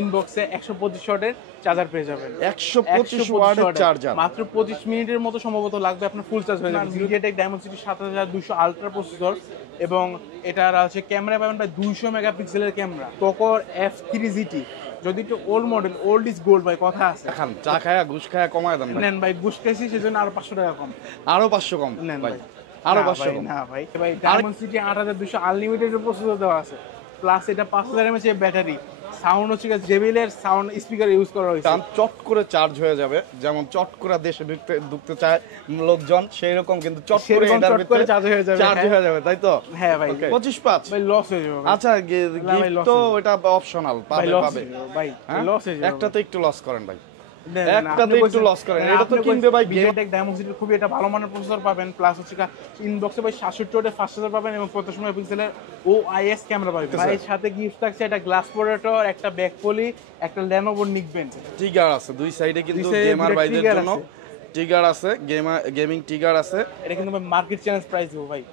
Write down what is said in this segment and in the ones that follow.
ইনবক্সে 125 ওয়াটের চার্জার পেয়ে যাবেন। 125 ওয়াটের চার্জার মাত্র 25 মিনিটের মতো সম্ভবত লাগবে, আপনার ফুল চার্জ হয়ে যাবে। MediaTek Dimensity 7200 আলট্রা প্রসেসর, এবং এটার আছে ক্যামেরা পাবেন প্রায় 200 মেগাপিক্সেলের ক্যামেরা। পোকোর F3 GT, যদি একটু old model, old is gold ভাই, কথা আছে। এখন চা খায়া ঘুষ খায়া কমায় দেন নেন ভাই, ঘুষ খাইছি সেজন্য আরো 500 টাকা কম। আরো 500 কম নেন ভাই, ভাই, আরো না 500 ভাই, কম। না ভাই, Dimensity 8200 আনলিমিটেড প্রসেসর দেওয়া আছে, প্লাস এটা 5000 mAh এর ব্যাটারি। সাউন্ড হচ্ছে JBL এর সাউন্ড স্পিকার ইউজ করা হয়েছে। চট করে চার্জ হয়ে যাবে, যেমন চট করে দেশে ঢুকতে চায় লোকজন, সেই রকম কিন্তু চট করে এটার ভিতরে চার্জ হয়ে যাবে, চার্জ হয়ে যাবে, তাই তো? হ্যাঁ ভাই। 25 ভাই লস হয়ে যাবে। আচ্ছা, গিফট তো এটা অপশনাল, পাবে ভাই, লস হয়ে যাবে। একটা তো একটু লস করেন ভাই, একটা তো একটু লস করেন, এটা তো কিনবে ভাই। MediaTek Dimensity খুবই একটা ভালো মানের প্রসেসর পাবেন, প্লাস হচ্ছে ইনবক্সে ভাই 67 ওয়াটের ফাস্ট চার্জার পাবেন, এবং 50 মেগাপিক্সেলের OIS ক্যামেরা পাবেন। ভাই সাথে গিফট থাকছে একটা গ্লাস প্রোটেক্টর, একটা ব্যাক পলি, একটা Lenovo নিকবেন। ট্রিগার আছে দুই সাইডে, কিন্তু গেমার ভাইদের জন্য ট্রিগার আছে, গেমিং ট্রিগার আছে। এটা কিন্তু ভাই মার্কেট চ্যালেঞ্জ প্রাইস দিব ভাই,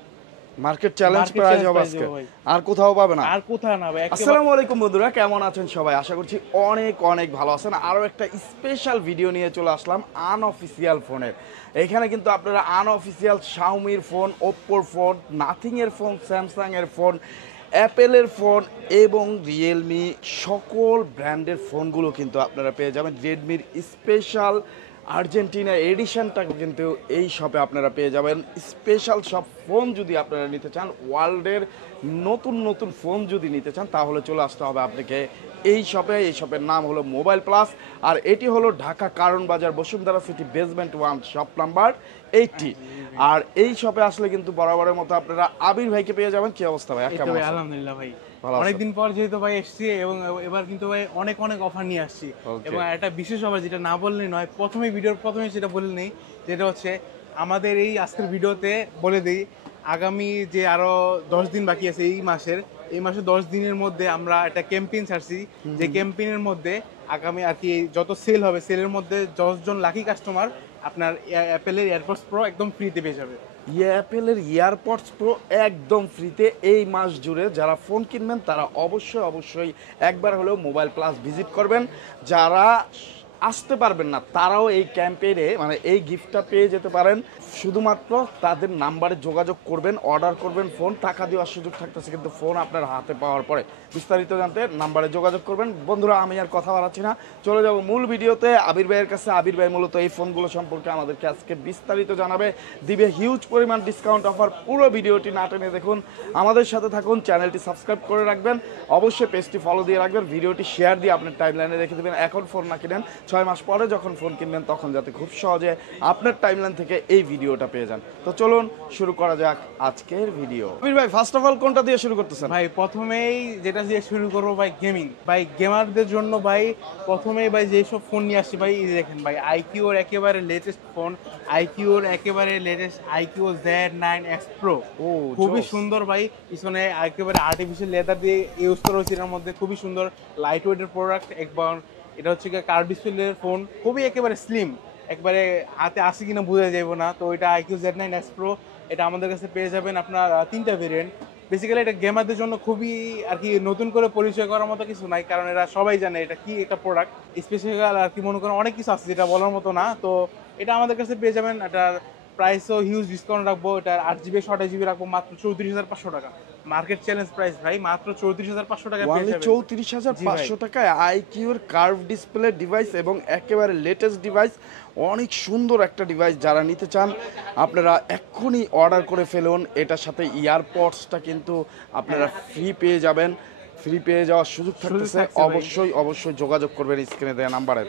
মার্কেট চ্যালেঞ্জ প্রাইস হবে আজকে, আর কোথাও পাবে না, আর কোথাও না ভাই। আসসালামু আলাইকুম বন্ধুরা, কেমন আছেন সবাই? আশা করছি অনেক অনেক ভালো আছেন। আরও একটা স্পেশাল ভিডিও নিয়ে চলে আসলাম আনঅফিসিয়াল ফোনের। এখানে কিন্তু আপনারা আনঅফিসিয়াল শাওমির ফোন, ওপ্পোর ফোন, নাথিংয়ের ফোন, স্যামসাংয়ের ফোন, অ্যাপেলের ফোন এবং রিয়েলমি সকল ব্র্যান্ডের ফোনগুলো কিন্তু আপনারা পেয়ে যাবেন। রেডমির স্পেশাল আর্জেন্টিনা এডিশনটা কিন্তু এই শপে আপনারা পেয়ে যাবেন। স্পেশাল সব ফোন যদি আপনারা নিতে চান, ওয়ার্ল্ডের নতুন নতুন ফোন যদি নিতে চান, তাহলে চলে আসতে হবে আপনাকে এই শপে। এই শপের নাম হলো মোবাইল প্লাস, আর এটি হলো ঢাকা কারণ বাজার, Bashundhara city, basement 1, shop number 80। আর এই শপে আসলে কিন্তু বরাবরের মতো আপনারা আবির ভাইকে পেয়ে যাবেন। কি অবস্থা ভাই? আলহামদুলিল্লাহ ভাই, অনেকদিন পর যেহেতু ভাই এসছি, এবং এবার কিন্তু ভাই অনেক অনেক অফার নিয়ে আসছি, এবং একটা বিশেষ অফার যেটা না বললে নয়, ভিডিওর প্রথমে যেটা বলে নেই, যেটা হচ্ছে আমাদের এই আজকের ভিডিওতে বলে দিই, আগামী যে আরো 10 দিন বাকি আছে এই মাসে 10 দিনের মধ্যে আমরা একটা ক্যাম্পেইন ছাড়ছি, যে ক্যাম্পেইনের মধ্যে আগামী আর কি যত সেল হবে, সেলের মধ্যে 10 জন লাকি কাস্টমার আপনার অ্যাপেলের এয়ারপডস প্রো একদম ফ্রিতে পেয়ে যাবে। অ্যাপেলের এয়ারপডস প্রো একদম ফ্রিতে এই মাস জুড়ে। যারা ফোন কিনবেন তারা অবশ্যই একবার হলেও মোবাইল প্লাস ভিজিট করবেন। যারা আসতে পারবেন না তারাও এই ক্যাম্পেইনে মানে এই গিফটটা পেয়ে যেতে পারেন। শুধুমাত্র তাদের নাম্বারে যোগাযোগ করবেন, অর্ডার করবেন ফোন, টাকা দেওয়ার সুযোগ থাকতেছে কিন্তু ফোন আপনার হাতে পাওয়ার পরে। বিস্তারিত জানতে নাম্বারে যোগাযোগ করবেন। বন্ধুরা, আমি আর কথা বাড়াচ্ছি না, চলে যাব মূল ভিডিওতে আবির ভাইয়ের কাছে। আবির ভাই মূলত এই ফোনগুলো সম্পর্কে আমাদেরকে আজকে বিস্তারিত জানাবে, দিবে হিউজ পরিমাণ ডিসকাউন্ট অফার। পুরো ভিডিওটি না টেনে দেখুন, আমাদের সাথে থাকুন, চ্যানেলটি সাবস্ক্রাইব করে রাখবেন, অবশ্যই পেজটি ফলো দিয়ে রাখবেন, ভিডিওটি শেয়ার দিয়ে আপনার টাইমলাইনে রেখে দেবেন। এখন ফোন না কিনেন, 6 মাস পরে যখন ফোন কিনবেন তখন যাতে খুব সহজে আপনার টাইমলাইন থেকে এই ভিডিওটা পেয়ে যান। তো চলুন শুরু করা যাক আজকের ভিডিও। আবির ভাই, ফার্স্ট অফ অল কোনটা দিয়ে শুরু করতেছেন? ভাই প্রথমেই যেটা দিয়ে শুরু করবো ভাই, গেমিং। ভাই গেমারদের জন্য ভাই প্রথমেই ভাই যেসব ফোন নিয়ে আসছি ভাই, দেখেন ভাই আইকিউর একেবারে লেটেস্ট ফোন, আইকিউর একেবারে লেটেস্ট আইকিউ Z9X Pro। খুবই সুন্দর ভাই, পিছনে একেবারে আর্টিফিশিয়াল লেদার দিয়ে ইউজ করা হয়েছে, এর মধ্যে খুবই সুন্দর লাইট ওয়েটের প্রোডাক্ট। একবার এটা হচ্ছে কার্ভ ডিসপ্লের ফোন, খুবই একেবারে স্লিম, একবারে হাতে আসি কিনা বোঝা যাবে না। তো এটা আইকিউ Z9X Pro, এটা আমাদের কাছে পেয়ে যাবেন আপনার 3টা ভেরিয়েন্ট। বেসিক্যালি এটা গেমারদের জন্য খুবই আর কি নতুন করে পরিচয় করার মতো কিছু নাই, কারণ এরা সবাই জানে এটা কি একটা প্রোডাক্ট। স্পেশাল আর কি মনে করেন অনেক কিছু আছে যেটা বলার মতো না। তো এটা আমাদের কাছে পেয়ে যাবেন, এটার প্রাইসও হিউজ ডিসকাউন্ট রাখবো। এটার 8GB 128GB রাখবো মাত্র 34,500 টাকা। মার্কেট চ্যালেঞ্জ প্রাইস ভাই, মাত্র 34,500 টাকা পেয়ে যাবেন। 34,500 টাকায় আইকিউর কার্ভ ডিসপ্লে ডিভাইস এবং একেবারে লেটেস্ট ডিভাইস, অনেক সুন্দর একটা ডিভাইস। যারা নিতে চান আপনারা এক্ষুনি অর্ডার করে ফেলুন। এটার সাথে ইয়ারপডসটা কিন্তু আপনারা ফ্রি পেয়ে যাবেন, ফ্রি পেয়ে যাওয়ার সুযোগ থাকতেছে। অবশ্যই যোগাযোগ করবেন স্ক্রিনে দেওয়া নাম্বারে।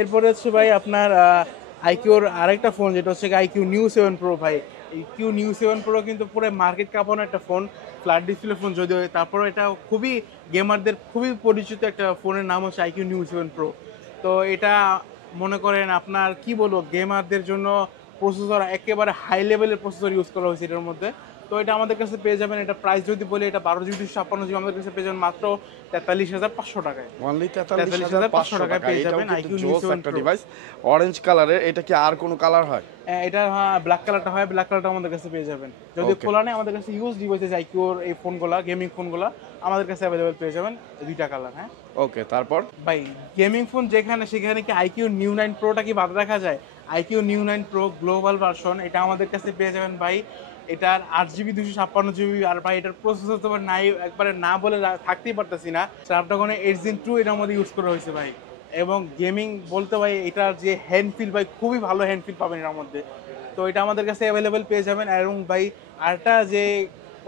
এরপরে হচ্ছে ভাই আপনার আইকিউর আরেকটা ফোন, যেটা হচ্ছে আইকিউ নিউ 7 প্রো। ভাই ইকিউ নিউ 7 প্রো কিন্তু পুরো মার্কেট কাঁপানো একটা ফোন, ফ্ল্যাট ডিসপ্লে ফোন যদিও, তারপরে এটা খুবই গেমারদের খুবই পরিচিত একটা ফোনের নাম হচ্ছে আইকিউ নিউ 7 প্রো। তো এটা মনে করেন আপনার কি বলবো, গেমারদের জন্য প্রসেসর একেবারে হাই লেভেলের প্রসেসর ইউজ করা হয়েছে এটার মধ্যে। তো এটা আমাদের কাছে পেয়ে যাবেন, এটা প্রাইস যদি বলি, এটা 12GB 256GB আমাদের কাছে পেয়ে যাবেন মাত্র 43,500 টাকায়। অনলি 43,500 টাকায় পেয়ে যাবেন iQOO Neo 7 Pro device. Orange কালারের, এটা কি আর কোনো কালার হয়? এটা হ্যাঁ, ব্ল্যাক কালারটা হয়, ব্ল্যাক কালারটা আমাদের কাছে পেয়ে যাবেন। যদি খোলা নেই, আমাদের কাছে ইউজ ডিভাইসেস আইকিউর এই ফোনগুলো, গেমিং ফোনগুলো আমাদের কাছে অ্যাভেলেবেল পেয়ে যাবেন 2টা কালার। হ্যাঁ, ওকে, তারপর ভাই গেমিং ফোন যেখানে সেখানে কি আইকিউ নিউ 9 প্রোটা কি বাদ রাখা যায়? IQOO Neo 9 Pro global version এটা আমাদের কাছে পেয়ে যাবেন ভাই। এটার 8 জিবি 256 জিবি, আর ভাই এটার প্রসেসর তো নাই একবারে না বলে থাকতেই পারতেছি না। স্ন্যাপড্রাগনের 8 Gen 2 এটার মধ্যে ইউজ করা হয়েছে ভাই। এবং গেমিং বলতে ভাই এটার যে হ্যান্ড ফিল ভাই খুবই ভালো হ্যান্ড ফিল পাবেন এটার মধ্যে। তো এটা আমাদের কাছে অ্যাভেলেবেল পেয়ে যাবেন। এবং ভাই আরেকটা যে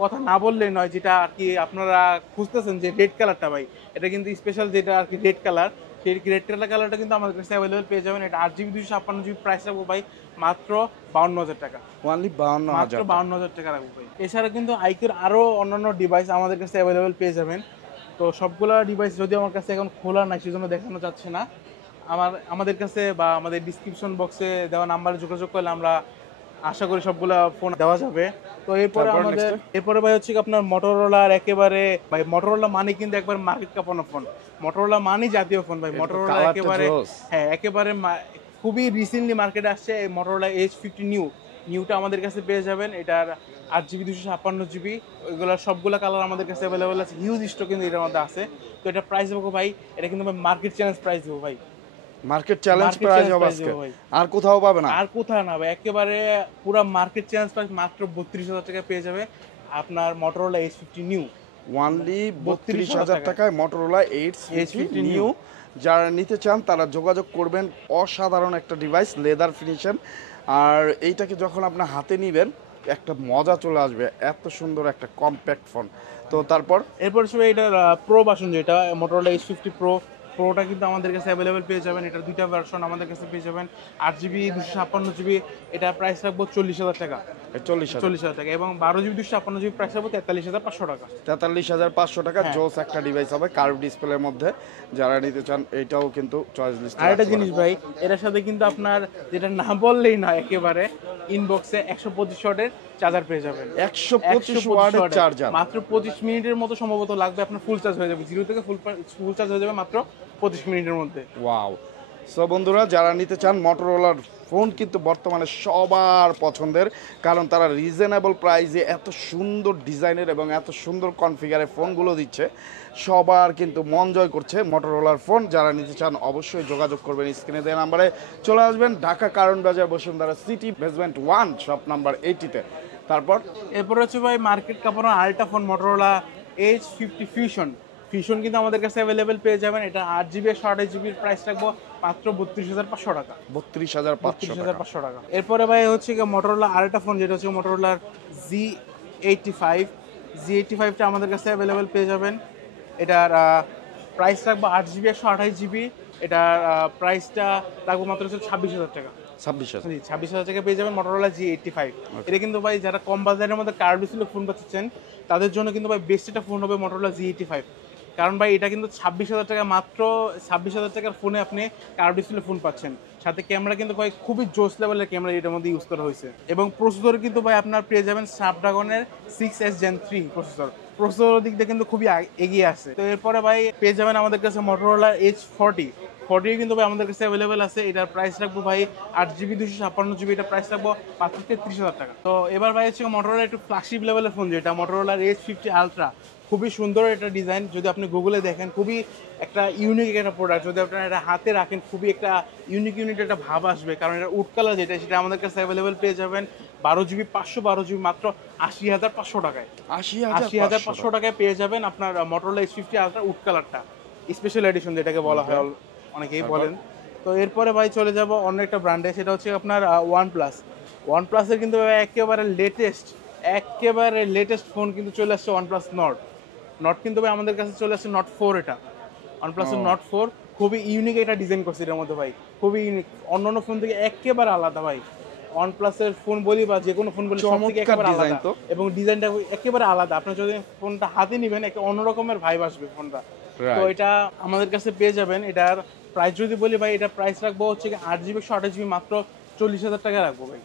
কথা না বললেই নয়, যেটা আর কি আপনারা খুঁজতেছেন যে রেড কালারটা ভাই, এটা কিন্তু স্পেশাল যেটা আর কি রেড কালার, সেই রেড কালারটা কিন্তু আমাদের কাছে অ্যাভেলেবেল পেয়ে যাবেন। এটা 8 জিবি 256 জিবি, প্রাইস রাখবো ভাই মাত্র 52,000 টাকা। ওনলি মাত্র 52,000। 52,000 টাকা রাখবো ভাই। এছাড়া কিন্তু আইকিউর আরও অন্যান্য ডিভাইস আমাদের কাছে অ্যাভেলেবেল পেয়ে যাবেন। তো সবগুলা ডিভাইস যদি আমার কাছে এখন খোলা নাই, সেজন্য দেখানো যাচ্ছে না। আমাদের কাছে বা আমাদের ডিসক্রিপশন বক্সে দেওয়া নাম্বারে যোগাযোগ করলে আমরা আশা করি সবগুলা ফোন দেওয়া যাবে। তো এরপরে ভাই হচ্ছে কি আপনার মোটরোলার একেবারে ভাই, মোটরোলা মানি কিন্তু একবার মার্কেট কাঁপানো ফোন। মোটরোলা মানি জাতীয় ফোন ভাই। মোটরোলা একেবারে হ্যাঁ একেবারে খুবই রিসেন্টলি মার্কেটে আসছে এই মোটরোলা H50 নিউটা আমাদের কাছে পেয়ে যাবেন। এটার 8 জিবি 256 জিবি, ওইগুলো সবগুলো কালার আমাদের কাছে অ্যাভেলেবেল আছে। হিউজ স্টক কিন্তু এটার মধ্যে আছে। তো এটা প্রাইস দেবো ভাই, এটা কিন্তু মার্কেট চ্যালেঞ্জ প্রাইস দেবো ভাই। মার্কেট চ্যালেঞ্জ প্রাইস হবে আজকে, আর কোথাও পাবে না। আর কোথাও না ভাই, একেবারে পুরো মার্কেট চ্যালেঞ্জ প্রাইস মাত্র 32,000 টাকা পেয়ে যাবে আপনার মোটরোলা H50 নিউ। ওনলি 32,000 টাকায় মোটরোলা H50 নিউ। যারা নিতে চান তারা যোগাযোগ করবেন। অসাধারণ একটা ডিভাইস, লেদার ফিনিশন, আর এইটাকে যখন আপনার হাতে নেবেন একটা মজা চলে আসবে। এত সুন্দর একটা কম্প্যাক্ট ফোন। তো এরপর সবাই এটার প্রো ভার্সন, যেটা মোটরোলা H50 প্রোটা কিন্তু আমাদের কাছে অ্যাভেলেবেল পেয়ে যাবেন। এটার দুইটা ভার্সন আমাদের কাছে পেয়ে যাবেন। 8 জিবি 256 জিবি, এটা প্রাইস রাখবো 40,000 টাকা। 40,000 টাকা। এবং 12 জিবি 256 জিবি প্রাইস রাখবো 43,500 টাকা। 43,500 টাকা। জোস একটা ডিভাইস হবে কার্ভ ডিসপ্লের মধ্যে। যারা নিতে চান এটাও কিন্তু চয়েস লিস্টে। আর একটা জিনিস ভাই, এটার সাথে কিন্তু আপনার যেটা না বললেই না, একেবারে ইনবক্সে 125 ওয়াটের চার্জার পেয়ে যাবেন। 125 ওয়াটের চার্জার মাত্র 25 মিনিটের মতো সম্ভবত লাগবে, আপনার ফুল চার্জ হয়ে যাবে। 0 থেকে ফুল চার্জ হয়ে যাবে মাত্র 25 মিনিটের মধ্যে। ওয়াও। সো বন্ধুরা, যারা নিতে চান মোটরোলার ফোন কিন্তু বর্তমানে সবার পছন্দের, কারণ তারা রিজনেবল প্রাইসে এত সুন্দর ডিজাইনের এবং এত সুন্দর কনফিগারের ফোনগুলো দিচ্ছে। সবার কিন্তু মন জয় করছে মোটরোলার ফোন। যারা নিতে চান অবশ্যই যোগাযোগ করবেন, স্ক্রিনে দেওয়া নাম্বারে চলে আসবেন। ঢাকা কারণ বাজার Bashundhara city basement 1 shop number 80-তে। এরপর হচ্ছে ভাই মার্কেট কাঁপানো আরেকটা ফোন, মোটরোলা H50 ফিউশন কিন্তু আমাদের কাছে অ্যাভেলেবেল পেয়ে যাবেন। এটা 8 জিবি 128 জিবির প্রাইস রাখবো মাত্র 32,500 টাকা। 32,500 টাকা। এরপরে ভাই হচ্ছে মোটরোলা আরেকটা ফোন, যেটা হচ্ছে মোটরোলার Z85টা আমাদের কাছে অ্যাভেলেবেল পেয়ে যাবেন। এটার প্রাইস রাখবো 8 জিবি 128 জিবি, এটার প্রাইসটা রাখবো মাত্র 26,000 টাকা। 26,000 টাকা পেয়ে যাবেন মোটরোলা Z85। এটা কিন্তু ভাই যারা কম বাজারের মধ্যে কার্ভ ডিসপ্লে ফোন পাচ্ছেন তাদের জন্য কিন্তু ভাই বেস্ট একটা ফোন হবে মোটরোলা Z85। কারণ ভাই এটা কিন্তু 26,000 টাকা, মাত্র 26,000 টাকার ফোনে আপনি কার্ভ ডিসপ্লে ফোন পাচ্ছেন। সাথে ক্যামেরা কিন্তু ভাই খুবই জোস লেভেলের ক্যামেরা এটার মধ্যে ইউজ করা হয়েছে। এবং প্রসেসর কিন্তু ভাই আপনার পেয়ে যাবেন স্ন্যাপড্রাগনের 6S Gen 3 প্রসেসরের দিক দিয়ে কিন্তু খুবই এগিয়ে আছে। তো এরপরে ভাই পেয়ে যাবেন আমাদের কাছে মোটরোলা H40 কিন্তু ভাই আমাদের কাছে অ্যাভেলেবেল আছে। এটার প্রাইস রাখবো ভাই 8 জিবি 256 জিবি, এটা প্রাইস রাখবো মাত্র 33,000 টাকা। তো এবার ভাই হচ্ছে মোটরোলা একটু ফ্ল্যাগশিপ লেভেলের ফোন, যেটা মোটরোলার H50 আলট্রা। খুবই সুন্দর একটা ডিজাইন, যদি আপনি গুগলে দেখেন খুবই একটা ইউনিক একটা প্রোডাক্ট। যদি আপনারা এটা হাতে রাখেন খুবই একটা ইউনিক একটা ভাব আসবে, কারণ এটা উড কালার যেটা, সেটা আমাদের কাছে অ্যাভেলেবেল পেয়ে যাবেন 12 জিবি 512 জিবি মাত্র 80,500 টাকায়। 80,500 টাকায় পেয়ে যাবেন আপনার মোটরোলা H50 আলট্রা উড কালারটা, স্পেশাল এডিশন যেটাকে বলা হয় অনেকেই বলেন। তো এরপরে ভাই চলে যাব অন্য একটা ব্র্যান্ডে, সেটা হচ্ছে আপনার ওয়ানপ্লাসের কিন্তু একেবারে লেটেস্ট ফোন কিন্তু চলে আসছে ওয়ানপ্লাস নট কিন্তু ভাই আমাদের কাছে চলে আসছে নট 4। এটা ওয়ানপ্লাসের নট 4 খুবই ইউনিক একটা ডিজাইন করছে এটার মধ্যে ভাই, খুবই ইউনিক, অন্যান্য ফোন থেকে একেবারে আলাদা ভাই। ওয়ানপ্লাসের ফোন বলি বা যে কোনো ফোন বলি সব থেকে একেবারে আলাদা, এবং ডিজাইনটা একেবারে আলাদা। আপনি যদি ফোনটা হাতে নেবেন একটা অন্যরকমের ভাইব আসবে ফোনটা। তো এটা আমাদের কাছে পেয়ে যাবেন। এটার প্রাইস যদি বলি ভাই, এটা প্রাইস রাখবো হচ্ছে 8 জিবি 128 জিবি মাত্র 40,000 টাকা রাখবো ভাই।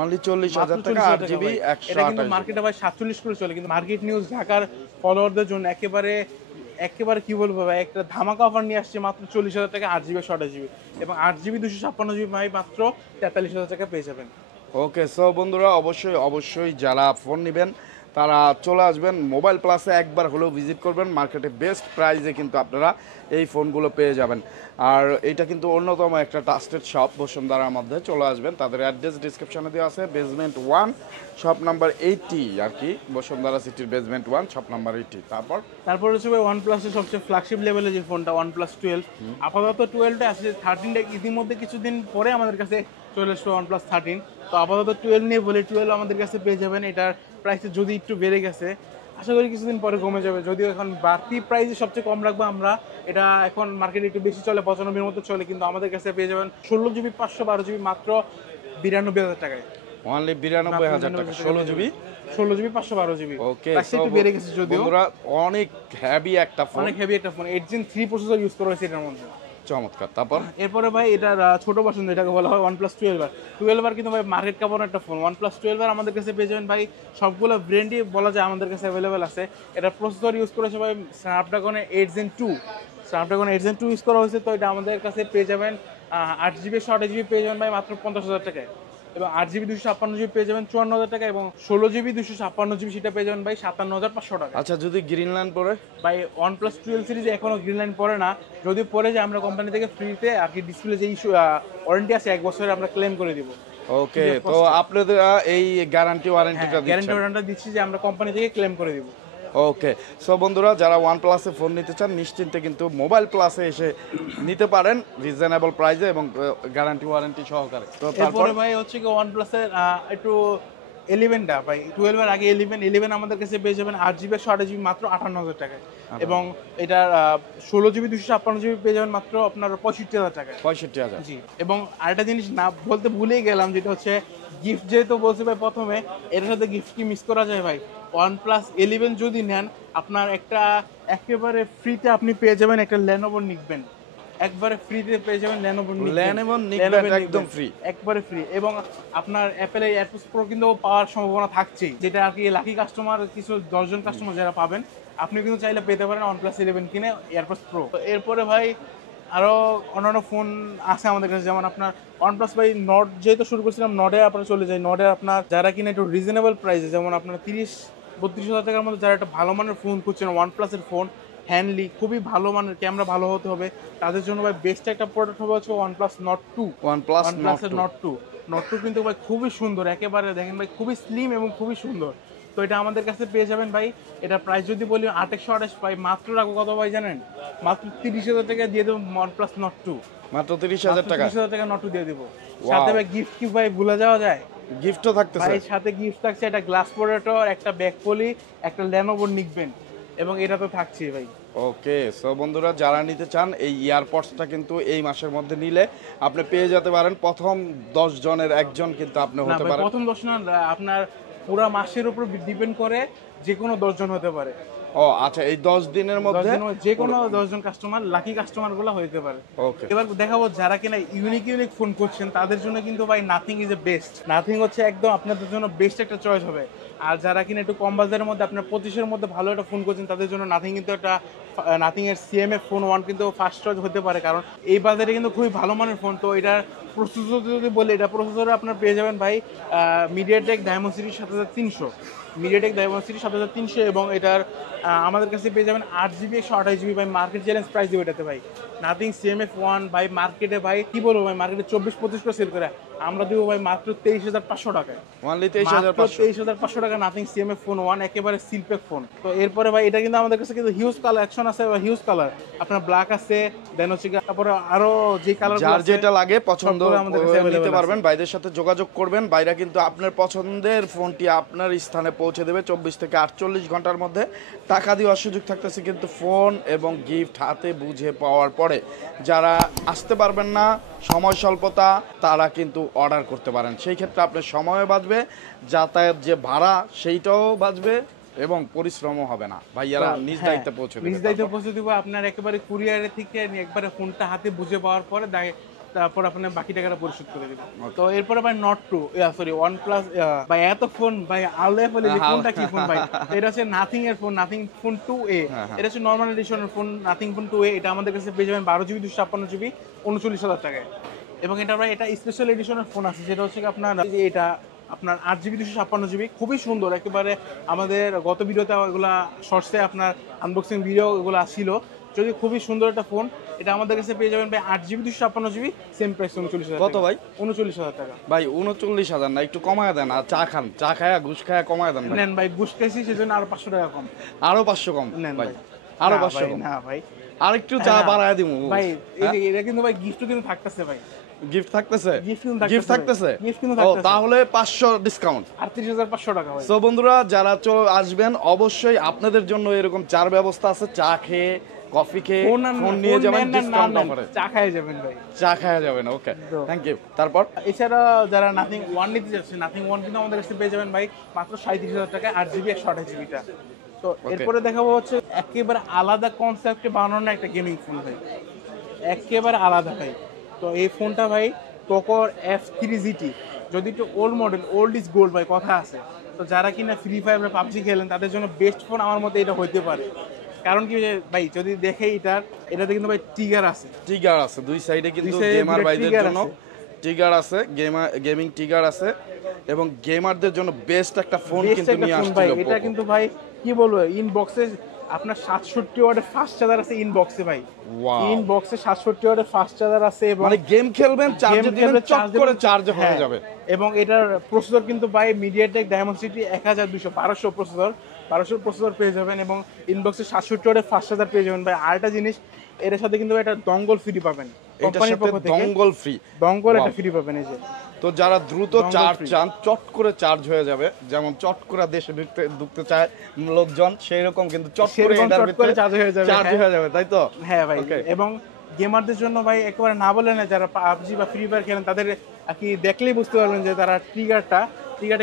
অনলি 40,000 টাকা 8 জিবি 128। এটা কিন্তু মার্কেটে ভাই 47 করে চলে, কিন্তু মার্কেট নিউজ ঢাকার ফলোয়ারদের জন্য একেবারে কি বলবো ভাই, একটা ধামাকা অফার নিয়ে আসছে মাত্র 40,000 টাকা 8 জিবি 128 জিবি, এবং 8 জিবি 256 জিবি ভাই মাত্র 43,000 টাকা পেয়ে যাবেন। ওকে, সো বন্ধুরা অবশ্যই যারা ফোন নেবেন তারা চলে আসবেন মোবাইল প্লাসে, একবার হলেও ভিজিট করবেন। মার্কেটে বেস্ট প্রাইসে কিন্তু আপনারা এই ফোনগুলো পেয়ে যাবেন। আর এটা কিন্তু অন্যতম একটা ট্রাস্টেড শপ বসুন্ধরার মধ্যে। চলে আসবেন, তাদের অ্যাড্রেস ডিসক্রিপশনে দেওয়া আছে, বেসমেন্ট 1 শপ নাম্বার 80 আর কি, বসুন্ধরা সিটির বেসমেন্ট 1 শপ নাম্বার 80। তারপর হচ্ছে ভাই OnePlus-এর সবচেয়ে ফ্ল্যাগশিপ লেভেলের যে ফোনটা OnePlus 12, আপাতত 12টা আছে, 13টা ইতিমধ্যে কিছুদিন পরে আমাদের কাছে চলে আসবে OnePlus 13। তো আপাতত 12 নিয়ে বলে 12 আমাদের কাছে পেয়ে যাবেন। এটার প্রাইস যদি একটু বেড়ে গেছে, আশা করি কিছুদিন পরে কমে যাবে, যদিও এখন বাড়তি প্রাইসে সবচেয়ে কম রাখবো আমরা। এটা এখন মার্কেটে একটু বেশি চলে, 95-এর মতো চলে, কিন্তু আমাদের কাছে পেয়ে যাবেন 16GB 512GB মাত্র 92,000 টাকায়। অনলি 92,000 টাকা 16GB 512GB। ওকে, একটু বেড়ে গেছে যদিও। বন্ধুরা অনেক হেভি একটা ফোন, অনেক হেভি একটা ফোন, 8 Gen 3 প্রসেসর ইউজ করা হয়েছে এটার মধ্যে। চমৎকার। তারপর এরপরে ভাই এটার ছোট ভার্সন যেটাকে বলা হয় OnePlus 12 কিন্তু ভাই মার্কেট কাপানো একটা ফোন। OnePlus 12 আমাদের কাছে পেয়ে যাবেন ভাই, সবগুলো ব্র্যান্ডই বলা যায় আমাদের কাছে অ্যাভেলেবেল আছে। এটা প্রসেসর ইউজ করেছে ভাই স্ন্যাপড্রাগনে 8 Gen 2 ইউজ করা হয়েছে। তো এটা আমাদের কাছে পেয়ে যাবেন 8GB 128GB পেয়ে যাবেন ভাই মাত্র 50,000 টাকায়, এবং 8GB 256GB পেয়ে যাবেন 54,000 টাকা, এবং 16GB 256GB সেটা পেয়ে যাবেন ভাই 57,500 টাকা। আচ্ছা, যদি গ্রিন লাইন পরে ভাই OnePlus 12 সিরিজে এখনো গ্রিন লাইন পড়ে না, যদি পড়ে যায় আমরা কোম্পানি থেকে ফ্রিতে আর কি ডিসপ্লে যে ইস্যু ওয়ারেন্টি আছে 1 বছরের আমরা ক্লেম করে দিব। ওকে, তো আপনাদের এই গ্যারান্টি ওয়ারেন্টিটা গ্যারান্টি দিচ্ছি যে আমরা কোম্পানি থেকে ক্লেম করে দিব। ওকে, সো বন্ধুরা যারা OnePlus-এ ফোন নিতে চান নিশ্চিন্তে কিন্তু মোবাইল প্লাসে এসে নিতে পারেন রিজনেবল প্রাইসে এবং গ্যারান্টি ওয়ারেন্টি সহকারে। তো তারপরে ভাই হচ্ছে কি OnePlus-এর একটু 11টা ভাই, 12 এর আগে 11 আমাদের কাছে পেয়ে যাবেন 8GB 128GB মাত্র 58,000 টাকায়, এবং এটার 16GB 256GB পেয়ে যাবেন মাত্র আপনার 65,000 টাকায়। 65,000, জি। এবং আরেকটা জিনিস না বলতে ভুলেই গেলাম, যেটা হচ্ছে গিফট, যেহেতু বলছি ভাই প্রথমে, এর সাথে গিফট কি মিস করা যায় ভাই? OnePlus 11 যদি নেন, আপনার একেবারে ফ্রিতে আপনি পেয়ে যাবেন একটা Lenovo নিকবেন্ড, একবারে ফ্রিতে পেয়ে যাবেন Lenovo নিকবেন্ড একদম ফ্রি, একবারে ফ্রি। এবং আপনার অ্যাপেলের এয়ারপডস প্রো কিন্তু পাওয়ার সম্ভাবনা থাকছেই, যেটা আর কি লাকি কাস্টমার, কিছু 10 জন কাস্টমার যারা পাবেন, আপনি কিন্তু চাইলে পেতে পারেন OnePlus 11 কিনে এয়ারপডস প্রো। এরপরে ভাই আরো অন্যান্য ফোন আছে আমাদের কাছে, যেমন আপনার OnePlus ভাই নট, যেহেতু শুরু করছিলাম নটে, আপনারা চলে যায় নটে। আপনার যারা কিনা একটু রিজনেবল প্রাইসে, যেমন আপনার 30-32 হাজার টাকার মধ্যে যারা একটা ভালো মানের ফোন খুঁজছেন, OnePlus-এর ফোন হ্যান্ডলি, খুবই ভালো মানের, ক্যামেরা ভালো হতে হবে, তাদের জন্য ভাই বেস্ট একটা প্রোডাক্ট হবে হচ্ছে OnePlus Nord 2। OnePlus-এর Nord 2 কিন্তু ভাই খুবই সুন্দর, একেবারে দেখেন ভাই খুবই স্লিম এবং খুবই সুন্দর। তো এটা আমাদের কাছে পেয়ে যাবেন ভাই। এটা প্রাইস যদি বলি 828 ভাই, মাত্র রাখবো কত ভাই জানেন? মাত্র 30,000 টাকা দিয়ে দেবো OnePlus Nord 2। মাত্র 30,000 টাকা, 30,000 টাকা Nord 2 দিয়ে দেবো। সাথে ভাই গিফট কি ভাই ভুলে যাওয়া যায়? গিফটও থাকতেছে ভাই, সাথে গিফট থাকছে একটা গ্লাস প্রোটেক্টর, একটা ব্যাক পলি, একটা Lenovo নিকবেন্ড, এবং এটা তো থাকছেই ভাই। ওকে, সো বন্ধুরা যারা নিতে চান এই ইয়ারপডসটা কিন্তু এই মাসের মধ্যে নিলে আপনি পেয়ে যেতে পারেন প্রথম 10 জনের একজন কিন্তু আপনি হতে পারেন। প্রথম 10 না, আপনার পুরো মাসের উপর ডিপেন্ড করে, যে কোনো 10 জন হতে পারে। ও আচ্ছা, এই 10 দিনের মধ্যে যে কোনো 10 জন কাস্টমার, লাকি কাস্টমার গুলো হতে পারে। ওকে, এবার দেখাবো যারা কিনা ইউনিক ফোন করছেন তাদের জন্য কিন্তু ভাই nothing is a best. Nothing হচ্ছে একদম আপনাদের জন্য বেস্ট একটা চয়েস হবে। আর যারা কিনা একটু কম বাজারের মধ্যে, আপনার 25-এর মধ্যে ভালো একটা ফোন করছেন, তাদের জন্য নাথিং কিন্তু নাথিং এর CMF ফোন 1 কিন্তু ফার্স্ট চয়েস হতে পারে, কারণ এই বাজারে কিন্তু খুবই ভালো মানের ফোন। তো এটার প্রসেসর যদি বলি, এটা প্রসেসরে আপনার পেয়ে যাবেন ভাই MediaTek Dimensity 7300, এবং এটার আমাদের কাছে পেয়ে যাবেন 8GB 128GB ভাই, মার্কেট চ্যালেঞ্জ প্রাইস দেবে এটাতে ভাই। নাথিং CMF 1 ভাই মার্কেটে ভাই কি বলবো ভাই, মার্কেটে 24-25 করে সেল করে, আমরা দেবো ভাই মাত্র 23,500 টাকায়। অনলি 23,500 টাকা নাথিং CMF ফোন 1, একেবারে সিলপ্যাক ফোন। তো এরপরে ভাই এটা কিন্তু আমাদের কাছে কিন্তু হিউজ কালেকশন আছে, হিউজ কালার, আপনার ব্ল্যাক আছে, দেন হচ্ছে তারপরে আরো যে কালার যার যেটা লাগে পছন্দ নিতে পারবেন। ভাইদের সাথে যোগাযোগ করবেন, ভাইরা কিন্তু আপনার পছন্দের ফোনটি আপনার স্থানে পৌঁছে দেবে 24 থেকে 48 ঘন্টার মধ্যে। টাকা দেওয়ার সুযোগ থাকতেছে কিন্তু ফোন এবং গিফট হাতে বুঝে পাওয়ার পরে। যারা আসতে পারবেন না, সময় স্বল্পতা, তারা কিন্তু অর্ডার করতে পারেন। সেই ক্ষেত্রে আপনার সময়ও বাঁচবে, যাতায়াত যে ভাড়া সেইটাও বাঁচবে, এবং পরিশ্রমও হবে না। ভাইয়ারা নিজ দায়িত্বে পৌঁছে দেবে। আপনার একেবারে কুরিয়ারে থেকে একবারে ফোনটা হাতে বুঝে পাওয়ার পরে তারপর আপনি বাকি টাকাটা পরিশোধ করে দিবেন। তো এরপরে ভাই OnePlus ভাই, এত ফোন ভাই আলাদা বলে কোনটা কি ফোন ভাই? এটা হচ্ছে নাথিং এর ফোন, নাথিং ফোন 2A। এটা হচ্ছে নরমাল এডিশনের ফোন, নাথিং ফোন 2A। এটা আমাদের কাছে পেয়ে যাবেন 12GB 256GB 39,000 টাকায়। এবং এটা ভাই এটা স্পেশাল এডিশনের ফোন আছে, যেটা হচ্ছে আপনার এটা আপনার 8GB 256GB, খুবই সুন্দর একেবারে। আমাদের গত ভিডিওতে এগুলা শর্টসে আপনার আনবক্সিং ভিডিও এগুলো ছিল। যদি খুবই সুন্দর একটা ফোন, এটা আমাদের কাছে পেয়ে যাবেন ভাই 8GB 256GB, সেম প্রাইস 39,000 কত ভাই? 39,000 টাকা। ভাই 39,000 না, একটু কমায় দেন। আর চা খান, চা খায়া ঘুষ খায়া কমায় দেন ভাই। নেন ভাই, ঘুষ খাইছি সেজন্য আরো 500 টাকা কম। আরো 500 কম নেন ভাই, ভাই, আরো না 500 ভাই, কম। না ভাই, আরেকটু চা না। বাড়ায় দিমু ভাই এই হ্যাঁ? যে এটা কিন্তু ভাই গিফটও কিন্তু থাকতেছে ভাই। গিফট থাকতেছে? Gift কিন্তু থাকতেছে গিফট থাকতেছে? ভাই। Gift কিন্তু ও থাকতেছে। তাহলে 500 ডিসকাউন্ট। 38,500 টাকা ভাই। সো বন্ধুরা, যারা আসবেন অবশ্যই আপনাদের জন্য এরকম চার ব্যবস্থা আছে। চা খেয়ে, কফি খেয়ে ফোন ফোন নিয়ে যাবেন ডিসকাউন্ট নেন, অফারে। চা খাই যাবেন ভাই। চা খাওয়া যাবেন। ওকে, তো। Thank you. তারপর এছাড়া যারা নাথিং ওয়ান নিতে যাচ্ছে, নাথিং ওয়ান কিন্তু আমাদের কাছে পেয়ে যাবেন ভাই মাত্র 37,000 টাকায়, 8GB 128GBটা। তো এরপরে দেখাবো হচ্ছে একেবারে আলাদা কনসেপ্টে বানানো একটা গেমিং ফোন ভাই, একেবারে আলাদা ভাই। তো এই ফোনটা ভাই পোকোর F3 GT, যদি একটু old model, old is gold ভাই কথা আছে। তো যারা কিনা ফ্রি ফায়ার বা পাবজি খেলেন তাদের জন্য বেস্ট ফোন আমার মতে এটা হইতে পারে। কারণ কি যে ভাই যদি দেখে এটাতে কিন্তু ভাই ট্রিগার আছে, ট্রিগার আছে দুই সাইডে, কিন্তু দুই side এ গেমার দুইটা ভাইদের trigger জন্য আছে। ট্রিগার আছে, গেমিং ট্রিগার আছে, এবং গেমারদের জন্য বেস্ট একটা ফোন বেস্ট কিন্তু একটা নিয়ে ফোন আসছিল ভাই। এটা পোকো। কিন্তু ভাই কি বলবো, ইনবক্সে আপনার 67 ওয়াটের ফাস্ট চার্জার আছে ইনবক্সে ভাই। Wow. ইনবক্সে 67 ওয়াটের ফাস্ট চার্জার আছে এবং মানে গেম খেলবেন, চার্জে দিবেন, চট করে চার্জ হয়ে হ্যাঁ, যাবে। এবং এটার প্রসেসর কিন্তু ভাই মিডিয়াটেক ডায়মন্ডসিটি 1200 প্রসেসর, 1200 প্রসেসর পেয়ে যাবেন, এবং ইনবক্সে 67 ওয়াটের ফাস্ট চার্জার পেয়ে যাবেন ভাই। আরেকটা জিনিস, এর সাথে কিন্তু একটা ডঙ্গল ফ্রি পাবেন এটার কোম্পানির সাথে পক্ষ থেকে। ডঙ্গল ফ্রি, ডঙ্গল একটা ফ্রি পাবেন এই যে। তো যারা দ্রুত Dongle চার্জ free। চান, চট করে চার্জ হয়ে যাবে, যেমন চট করে দেশে ঢুকতে চায় লোকজন, সেই রকম কিন্তু চট করে সেরকম এটার চট করে ভিতরে চার্জ হয়ে যাবে, চার্জ হ্যাঁ। হয়ে যাবে, তাই তো? হ্যাঁ ভাই, Okay. এবং গেমারদের জন্য ভাই একেবারে না বলে না, যারা পাবজি বা ফ্রি ফায়ার খেলেন তাদের আর কি দেখলেই বুঝতে পারবেন যে তারা ট্রিগারটা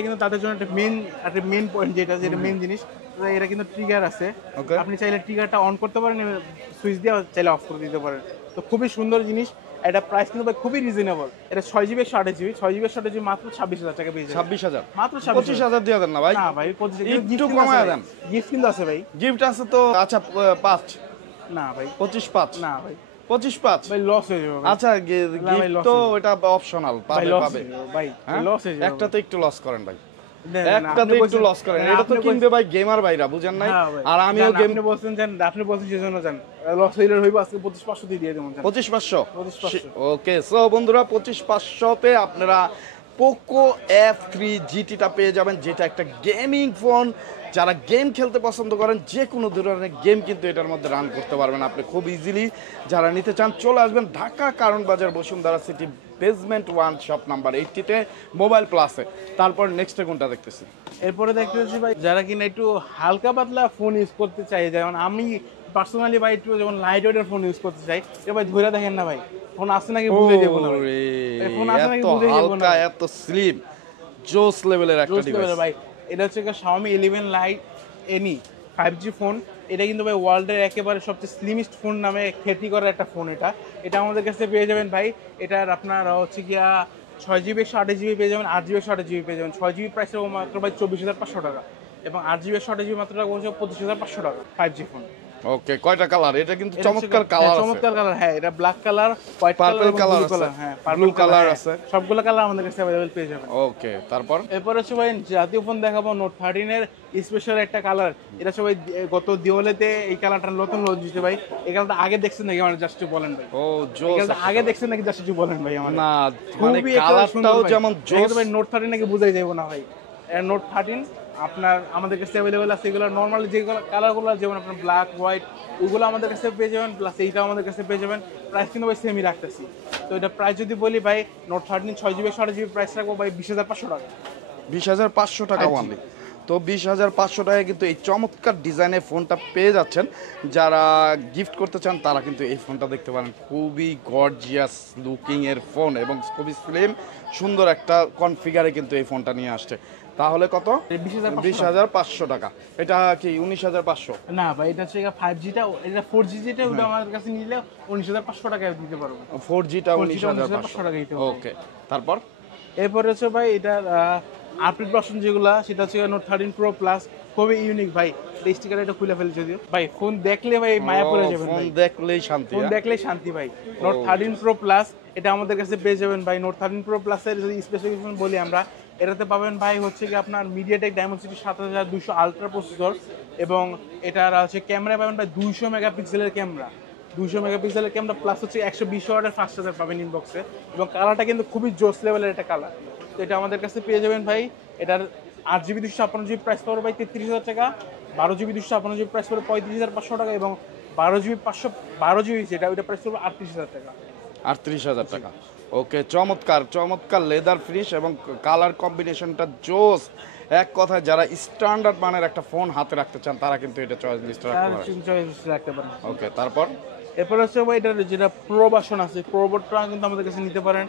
কিন্তু তাদের জন্য একটা মেন পয়েন্ট, যেটা মেন জিনিস। তো এটা কিন্তু ট্রিগার আছে, Okay. আপনি চাইলে ট্রিগারটা অন করতে পারেন, সুইচ দিয়ে চাইলে অফ করে দিতে পারেন। তো খুবই সুন্দর জিনিস। এটা প্রাইস কিন্তু ভাই খুবই রিজনেবল। এটা 6GB 128GB, 6GB 128GB মাত্র 26,000 টাকা পেয়ে যাবেন। 26,000, মাত্র 25,000 দিয়ে দেন না ভাই? না ভাই, 25,000 একটু কমায় দেন। গিফট কিন্তু আছে ভাই। গিফট আছে তো, আচ্ছা 5, না ভাই, 25,5, না ভাই, 25,5, ভাই লস হয়ে যাবে ভাই। আচ্ছা না ভাই, গিফট loss তো হয়ে এটা অপশনাল, ভাই পাবে লস পাবে। হয়ে যাবে ভাই, হ্যাঁ? লস হয়ে যাবে। একটাতে একটু লস করেন ভাই, দেন, দেন, একটাতে আপনি একটু বলছেন- লস করেন। দেন, এটা তো আপনি কিনবে ভাই গেমার ভাইরা, বুঝেন নাই? হ্যাঁ ভাই। আর আমিও জান, গেম আপনি বলছেন সেজন্য জান লস হইলে হইব, আজকে 25,500 দিয়ে দেবো জান। 25,500। 25,500 ওকে, সো বন্ধুরা 25,500-তে আপনারা পোকো F3 GT পেয়ে যাবেন, যেটা একটা গেমিং ফোন। যারা গেম খেলতে পছন্দ করেন, যে কোনো ধরনের গেম কিন্তু এটার মধ্যে রান করতে পারবেন আপনি খুব ইজিলি। যারা নিতে চান চলে আসবেন ঢাকা কারণ বাজার Bashundhara city basement 1 shop number 80-তে মোবাইল প্লাসে। তারপর নেক্সটে কোনটা দেখতেছি? এরপরে দেখতে পাচ্ছি ভাই যারা কিনা একটু হালকা পাতলা ফোন ইউজ করতে চাই, যেমন আমি পার্সোনালি ভাই একটু যেমন লাইট ওয়েটের ফোন ইউজ করতে চাই, এটা ভাই ধরে দেখেন না ভাই, ফোন আছে নাকি বুঝে দেবো না ভাই। ওরে, এই ফোন আছে নাকি এত বুঝে যাবো না হালকা, ভাই। এত স্লিম, জোস লেভেলের একটা জোস ডিভাইস। লেভেলের ভাই। এটা হচ্ছে Xiaomi 11 Lite Any 5G phone. এটা কিন্তু ভাই ওয়ার্ল্ডের একেবারে সবচেয়ে স্লিমিস্ট ফোন নামে খ্যাতি করা একটা ফোন। এটা আমাদের কাছে পেয়ে যাবেন ভাই। এটার আপনার হচ্ছে গিয়া 6GB 128GB পেয়ে যাবেন, 8GB 128GB পেয়ে যাবেন। 6GB প্রাইস মাত্র ভাই 24,500 টাকা, এবং 8GB 128GB মাত্র টাকা বলছে 25,500 টাকা 5G ফোন। ওকে, কয়টা কালার? এটা কিন্তু এটা চমৎকার হচ্ছে- কালার হ্যাঁ, আছে। চমৎকার কালার। হ্যাঁ, এটা black colour, white Purple colour, colour blue আছে। কালার। হ্যাঁ, Blue colour হ্যাঁ, আছে। সবগুলো কালার আমাদের কাছে अवेलेबल পেয়ে যাবেন। ওকে, তারপর এরপর হচ্ছে ভাই জাতীয় ফোন দেখাবো, নোট 13 এর স্পেশাল একটা কালার। এটা সবাই গত দিওয়ালিতে এই কালারটা নতুন লঞ্চ হয়েছে ভাই। এই কালারটা আগে দেখছেন নাকি আমার জাস্ট বলেন ভাই? ও এই জোস। কালারটা আগে দেখছেন নাকি জাস্ট বলেন ভাই আমার? না মানে খুবই একটা সুন্দর কালারটাও ভাই। যেমন দেখেন জোস। ভাই নোট 13 নাকি বুঝাই যাবো না ভাই। নোট 13 আপনার আমাদের কাছে অ্যাভেলেবেল আছে। এগুলো নর্মালি যেগুলো কালারগুলো যেমন আপনার ব্ল্যাক, হোয়াইট, ওগুলো আমাদের কাছে পেয়ে যাবেন, প্লাস এইটাও আমাদের কাছে পেয়ে যাবেন। প্রাইস কিন্তু ভাই সেমই রাখতেছি। তো এটা প্রাইস যদি বলি ভাই, নোট 13 6GB 128GB প্রাইস রাখবো ভাই 20,500 টাকা। 20,500 টাকা 5G অনলি। তো 20,500 টাকায় কিন্তু এই চমৎকার ডিজাইনের ফোনটা পেয়ে যাচ্ছেন। যারা গিফট করতে চান তারা কিন্তু এই ফোনটা দেখতে পারেন। খুবই গর্জিয়াস লুকিং এর ফোন এবং খুবই স্লিম, সুন্দর একটা কনফিগারে কিন্তু এই ফোনটা নিয়ে আসছে। তাহলে কত? 20,500 টাকা। এটা কি 19,500? না ভাই, এটা হচ্ছে 5Gটা, এটা 4G যেটা ওটা আমাদের কাছে নিলে 19,500 টাকায় দিতে পারবো। 4Gটা 19,500 19,500 টাকা দিতে হবে। ওকে, তারপর এরপরে হচ্ছে ভাই এটার আপডেট ভার্সন যেগুলা, সেটা হচ্ছে নোট 13 প্রো প্লাস। খুবই ইউনিক ভাই। এই স্টিকার এটা খুলে ফেলে যদিও ভাই, ফোন দেখলে ভাই মায়া পড়ে যাবেন ফোন ভাই। দেখলেই শান্তি। ফোন দেখলেই শান্তি ভাই। নোট 13 প্রো প্লাস এটা আমাদের কাছে পেয়ে যাবেন ভাই। নোট 13 প্রো প্লাসের যদি স্পেসিফিকেশন বলি আমরা, এটাতে পাবেন ভাই হচ্ছে কি আপনার মিডিয়াটেক ডায়মন্ডসিটি 7200 আলট্রা প্রসেসর, এবং এটার হচ্ছে ক্যামেরা পাবেন ভাই 200 মেগাপিক্সেলের ক্যামেরা, 200 মেগাপিক্সেলের ক্যামেরা প্লাস হচ্ছে 120 ওয়াটের ফাস্ট চার্জার পাবেন ইনবক্সে, এবং কালারটা কিন্তু খুবই জোস লেভেলের একটা কালার। তো এটা আমাদের কাছে পেয়ে যাবেন ভাই। এটার 8GB 256GB প্রাইস পড়বে ভাই 33,000 টাকা, 12GB 256GB প্রাইস পড়বে 35,500 টাকা, এবং 12GB 512GB যেটা ওইটা প্রাইস পড়বে 38,000 টাকা। 38,000 টাকা। ওকে, চমৎকার চমৎকার লেদার ফিনিশ এবং কালার কম্বিনেশনটা জোস। এক কথায় যারা স্ট্যান্ডার্ড মানের একটা ফোন হাতে রাখতে চান তারা কিন্তু এটা চয়েস লিস্টে রাখতে পারেন। রাখতে পারেন। ওকে, তারপর এরপর হচ্ছে ভাই এটার যেটা প্রো ভার্সন আছে, প্রো বোর্ডটা কিন্তু আমাদের কাছে নিতে পারেন।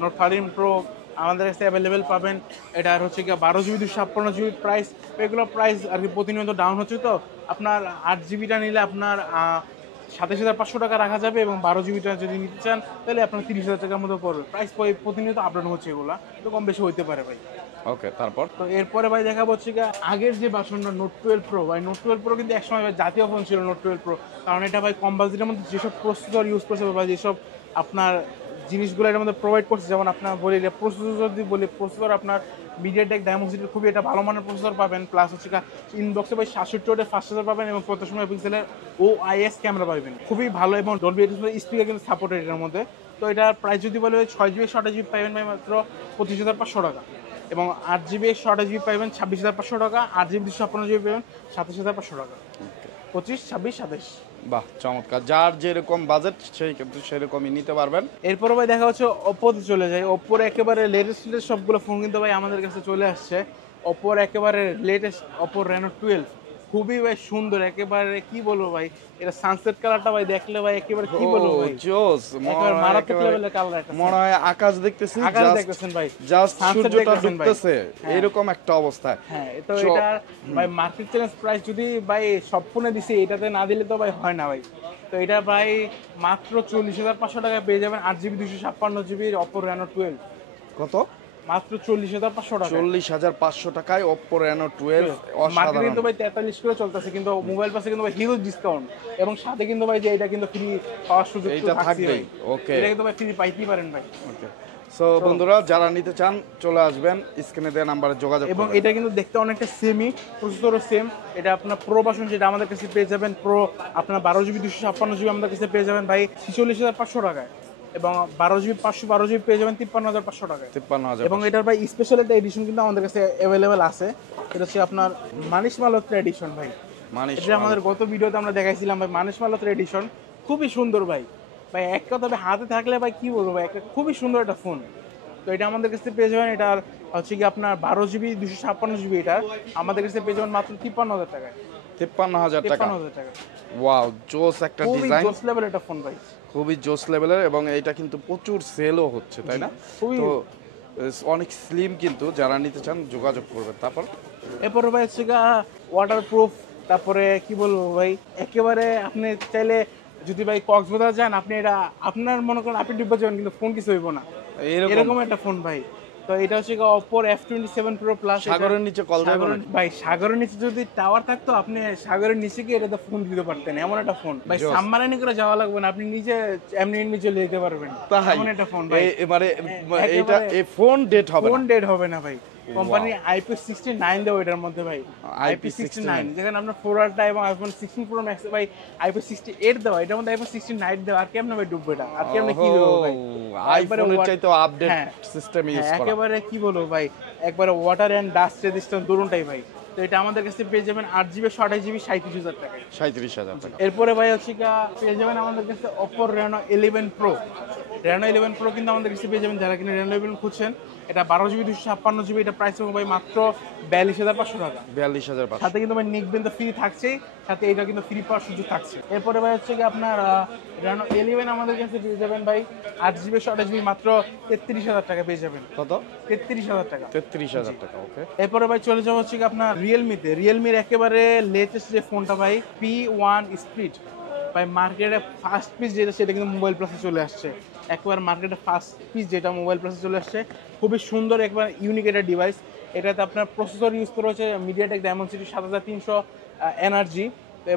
নোট 13 প্রো আমাদের কাছে অ্যাভেলেবেল পাবেন। এটার হচ্ছে কি 12GB 256GB প্রাইস, এগুলো প্রাইস আর কি প্রতিনিয়ত ডাউন হচ্ছে, তো আপনার 8GBটা নিলে আপনার 27,500 টাকা রাখা যাবে, এবং 12GBটা যদি নিতে চান তাহলে আপনার 30,000 টাকার মতো পড়বে। প্রাইস প্রতিনিয়ত আপডেট হচ্ছে, এগুলো তো কম বেশি হইতে পারে ভাই। ওকে, তারপর তো এরপরে ভাই দেখা হচ্ছে কি আগের যে ভার্সনটা নোট 12 প্রো, ভাই নোট 12 প্রো কিন্তু একসময় ভাই জাতীয় ফোন ছিল নোট 12 প্রো, কারণ এটা ভাই কম বাজেটের মধ্যে যেসব প্রসেসর ইউজ করছে বা যেসব আপনার জিনিসগুলো এর মধ্যে প্রোভাইড করছে, যেমন আপনার বলি প্রসেসর, যদি বলি প্রসেসর আপনার মিডিয়াটেক ডায়মন্ডসিটির খুবই একটা ভালো মানের প্রসেসর পাবেন, প্লাস হচ্ছে ইনবক্সে ভাই 67 ওয়াটের ফাস্ট চার্জার পাবেন, এবং 50 মেগাপিক্সেলের OIS ক্যামেরা পাবেন, খুবই ভালো, এবং ডলবি অ্যাটমস স্পিকার কিন্তু সাপোর্টেড এটার মধ্যে। তো এটার প্রাইস যদি বলে 6GB 28GB পাবেন ভাই মাত্র 25,500 টাকা, এবং 8GB 28GB পাবেন 26,500 টাকা, 8GB 256GB পাবেন 27,500 টাকা। 25, 26, 27। বাহ, চমৎকার। যার যেরকম বাজেট সেই কিন্তু সেরকমই নিতে পারবেন। এরপরে ভাই দেখা হচ্ছে ওপ্পোতে চলে যায়। ওপ্পোর একেবারে লেটেস্ট সবগুলো ফোন কিন্তু ভাই আমাদের কাছে চলে আসছে। ওপ্পোর একেবারে লেটেস্ট ওপ্পো রেনো 12 খুবই ভাই সুন্দর, একেবারে কি বলবো ভাই, এটা সানসেট কালারটা ভাই দেখলে ভাই একেবারে কি বলবো ভাই, জোস, মারাত্মক লেভেলের কালার একটা। মনে হয় আকাশ দেখতেছি, আকাশ দেখতেছেন ভাই, জাস্ট সানসেট সূর্যটা দেখতেছেন ভাই, ডুবতেছে এরকম একটা অবস্থায়। হ্যাঁ। তো এটা ভাই মার্কেট চ্যালেঞ্জ প্রাইস যদি ভাই সব ফোনে দিছি, এটাতে না দিলে তো ভাই হয় না ভাই। তো এটা ভাই মাত্র 40,500 টাকায় পেয়ে যাবেন 8GB 256GB Oppo Reno 12। কত? মাত্র 40,500 টাকা। 40,500 টাকায় Oppo Reno 12 মার্কেটে অসাধারণ। কিন্তু ভাই 43 করে চলতেছে, কিন্তু মোবাইল পাশে কিন্তু ভাই হিউজ ডিসকাউন্ট, এবং সাথে কিন্তু ভাই যে এটা কিন্তু ফ্রি পাওয়ার সুযোগ এইটা থাকবেই। ওকে, এটা কিন্তু ভাই ফ্রি পাইতেই পারেন ভাই। ওকে। সো বন্ধুরা, যারা নিতে চান চলে আসবেন, স্ক্রিনে দেওয়া নাম্বারে যোগাযোগ এবং করবেন। এটা কিন্তু দেখতে অনেকটা সেমই, প্রসেসরও সেম। এটা আপনার প্রো ভার্সন যেটা আমাদের কাছে পেয়ে যাবেন, প্রো আপনার 12GB 256GB আমাদের কাছে পেয়ে যাবেন ভাই 46,500 টাকায়, এবং 12GB 512GB পেয়ে যাবেন 53,500 টাকায়। 53,000। এবং এটার ভাই স্পেশাল একটা এডিশন কিন্তু আমাদের কাছে অ্যাভেলেবেল আছে, এটা হচ্ছে আপনার মানিশ মালহোত্রা এডিশন ভাই। এটা আমাদের গত ভিডিওতে আমরা দেখাইছিলাম ভাই, মানিশ মালহোত্রা এডিশন খুবই সুন্দর ভাই। ভাই এক কথা ভাই হাতে থাকলে ভাই কি বলবো ভাই, একটা খুবই সুন্দর একটা ফোন। তো এটা আমাদের কাছে পেয়ে যাবেন, এটার হচ্ছে কি আপনার 12GB 256GB, এটা আমাদের কাছে পেয়ে যাবেন মাত্র 53,000 টাকায়। 53,000 টাকা। 53,000 টাকা। ওয়াও, জোস একটা ডিজাইন, জোস লেভেলের একটা ফোন ভাই, খুবই জোস লেভেলের, এবং এটা কিন্তু প্রচুর সেলও হচ্ছে, তাই না? খুবই। তো অনেক স্লিম, কিন্তু যারা নিতে চান যোগাযোগ করবেন। তারপর এরপরে ভাই হচ্ছে ওয়াটারপ্রুফ, তারপরে কি বলবো ভাই, একেবারে আপনি চাইলে যদি ভাই কক্সবাজার যান, আপনি এটা আপনার মনে করেন আপনি ডুবে যাবেন, কিন্তু ফোন কিছু হইব না, এরকম একটা ফোন ভাই। তো এটা হচ্ছে Oppo F27 Pro Plus। সাগরের নিচে কল যাবে না ভাই, সাগরের নিচে যদি টাওয়ার থাকতো, আপনি সাগরের নিচে গিয়ে এটাতে ফোন দিতে পারতেন, এমন একটা ফোন ভাই। সাবমারিনে করে যাওয়া লাগবে না, আপনি নিজে এমনি নিচে যেতে পারবেন, এমন একটা ফোন ভাই। এবারে এটা এই ফোন ডেট হবে না, ফোন ডেট হবে না ভাই। কোম্পানি IP69 দেও এটার মধ্যে ভাই, IP69, যেখানে আপনার 4R এবং iPhone 16 Pro Max ভাই IP68 দেওয়া, এটার মধ্যে IP69 দেওয়া, আর কেমনে ভাই ডুববে এটা, আর কেমনে কি দেবো ভাই, আইফোনের চাইতে আপডেট সিস্টেম ইউজ করা, একেবারে কি বলবো ভাই, একবারে ওয়াটার এন্ড ডাস্ট রেজিস্ট্যান্স দুটোটাই ভাই। তো এটা আমাদের কাছে পেয়ে যাবেন 8GB 128GB 37,000 টাকায়। 37,000 টাকা। এরপরে ভাই হচ্ছে পেয়ে যাবেন আমাদের কাছে Oppo Reno 11 Pro। Reno 11 Pro কিন্তু আমাদের কাছে পেয়ে যাবেন, যারা কিনা Reno 11 খুঁজছেন। এটা 12GB 256GB, এটা প্রাইস হবে ভাই মাত্র 42,500 টাকা। 42,500। সাথে কিন্তু ভাই নিকবেন তো ফ্রি থাকছেই, সাথে এটা কিন্তু ফ্রি পাওয়ার সুযোগ থাকছে। এরপরে ভাই হচ্ছে আপনার Reno 11 আমাদের কাছে পেয়ে যাবেন ভাই 8GB 128GB মাত্র 33,000 টাকা পেয়ে যাবেন। কত? 33,000 টাকা। 33,000 টাকা। ওকে। এরপরে ভাই চলে যাওয়া হচ্ছে আপনার রিয়েলমিতে। রিয়েলমির একেবারে লেটেস্ট যে ফোনটা ভাই P1 Split ভাই, মার্কেটে ফার্স্ট পিস যেটা সেটা কিন্তু মোবাইল প্লাসে চলে আসছে। একবার মার্কেটে ফার্স্ট পিস যেটা মোবাইল প্লাসে চলে আসছে, খুবই সুন্দর একবার ইউনিক একটা ডিভাইস। এটাতে আপনার প্রসেসর ইউজ করা হচ্ছে মিডিয়াটেক ডায়মন্ডসিটি 7300 এনার্জি,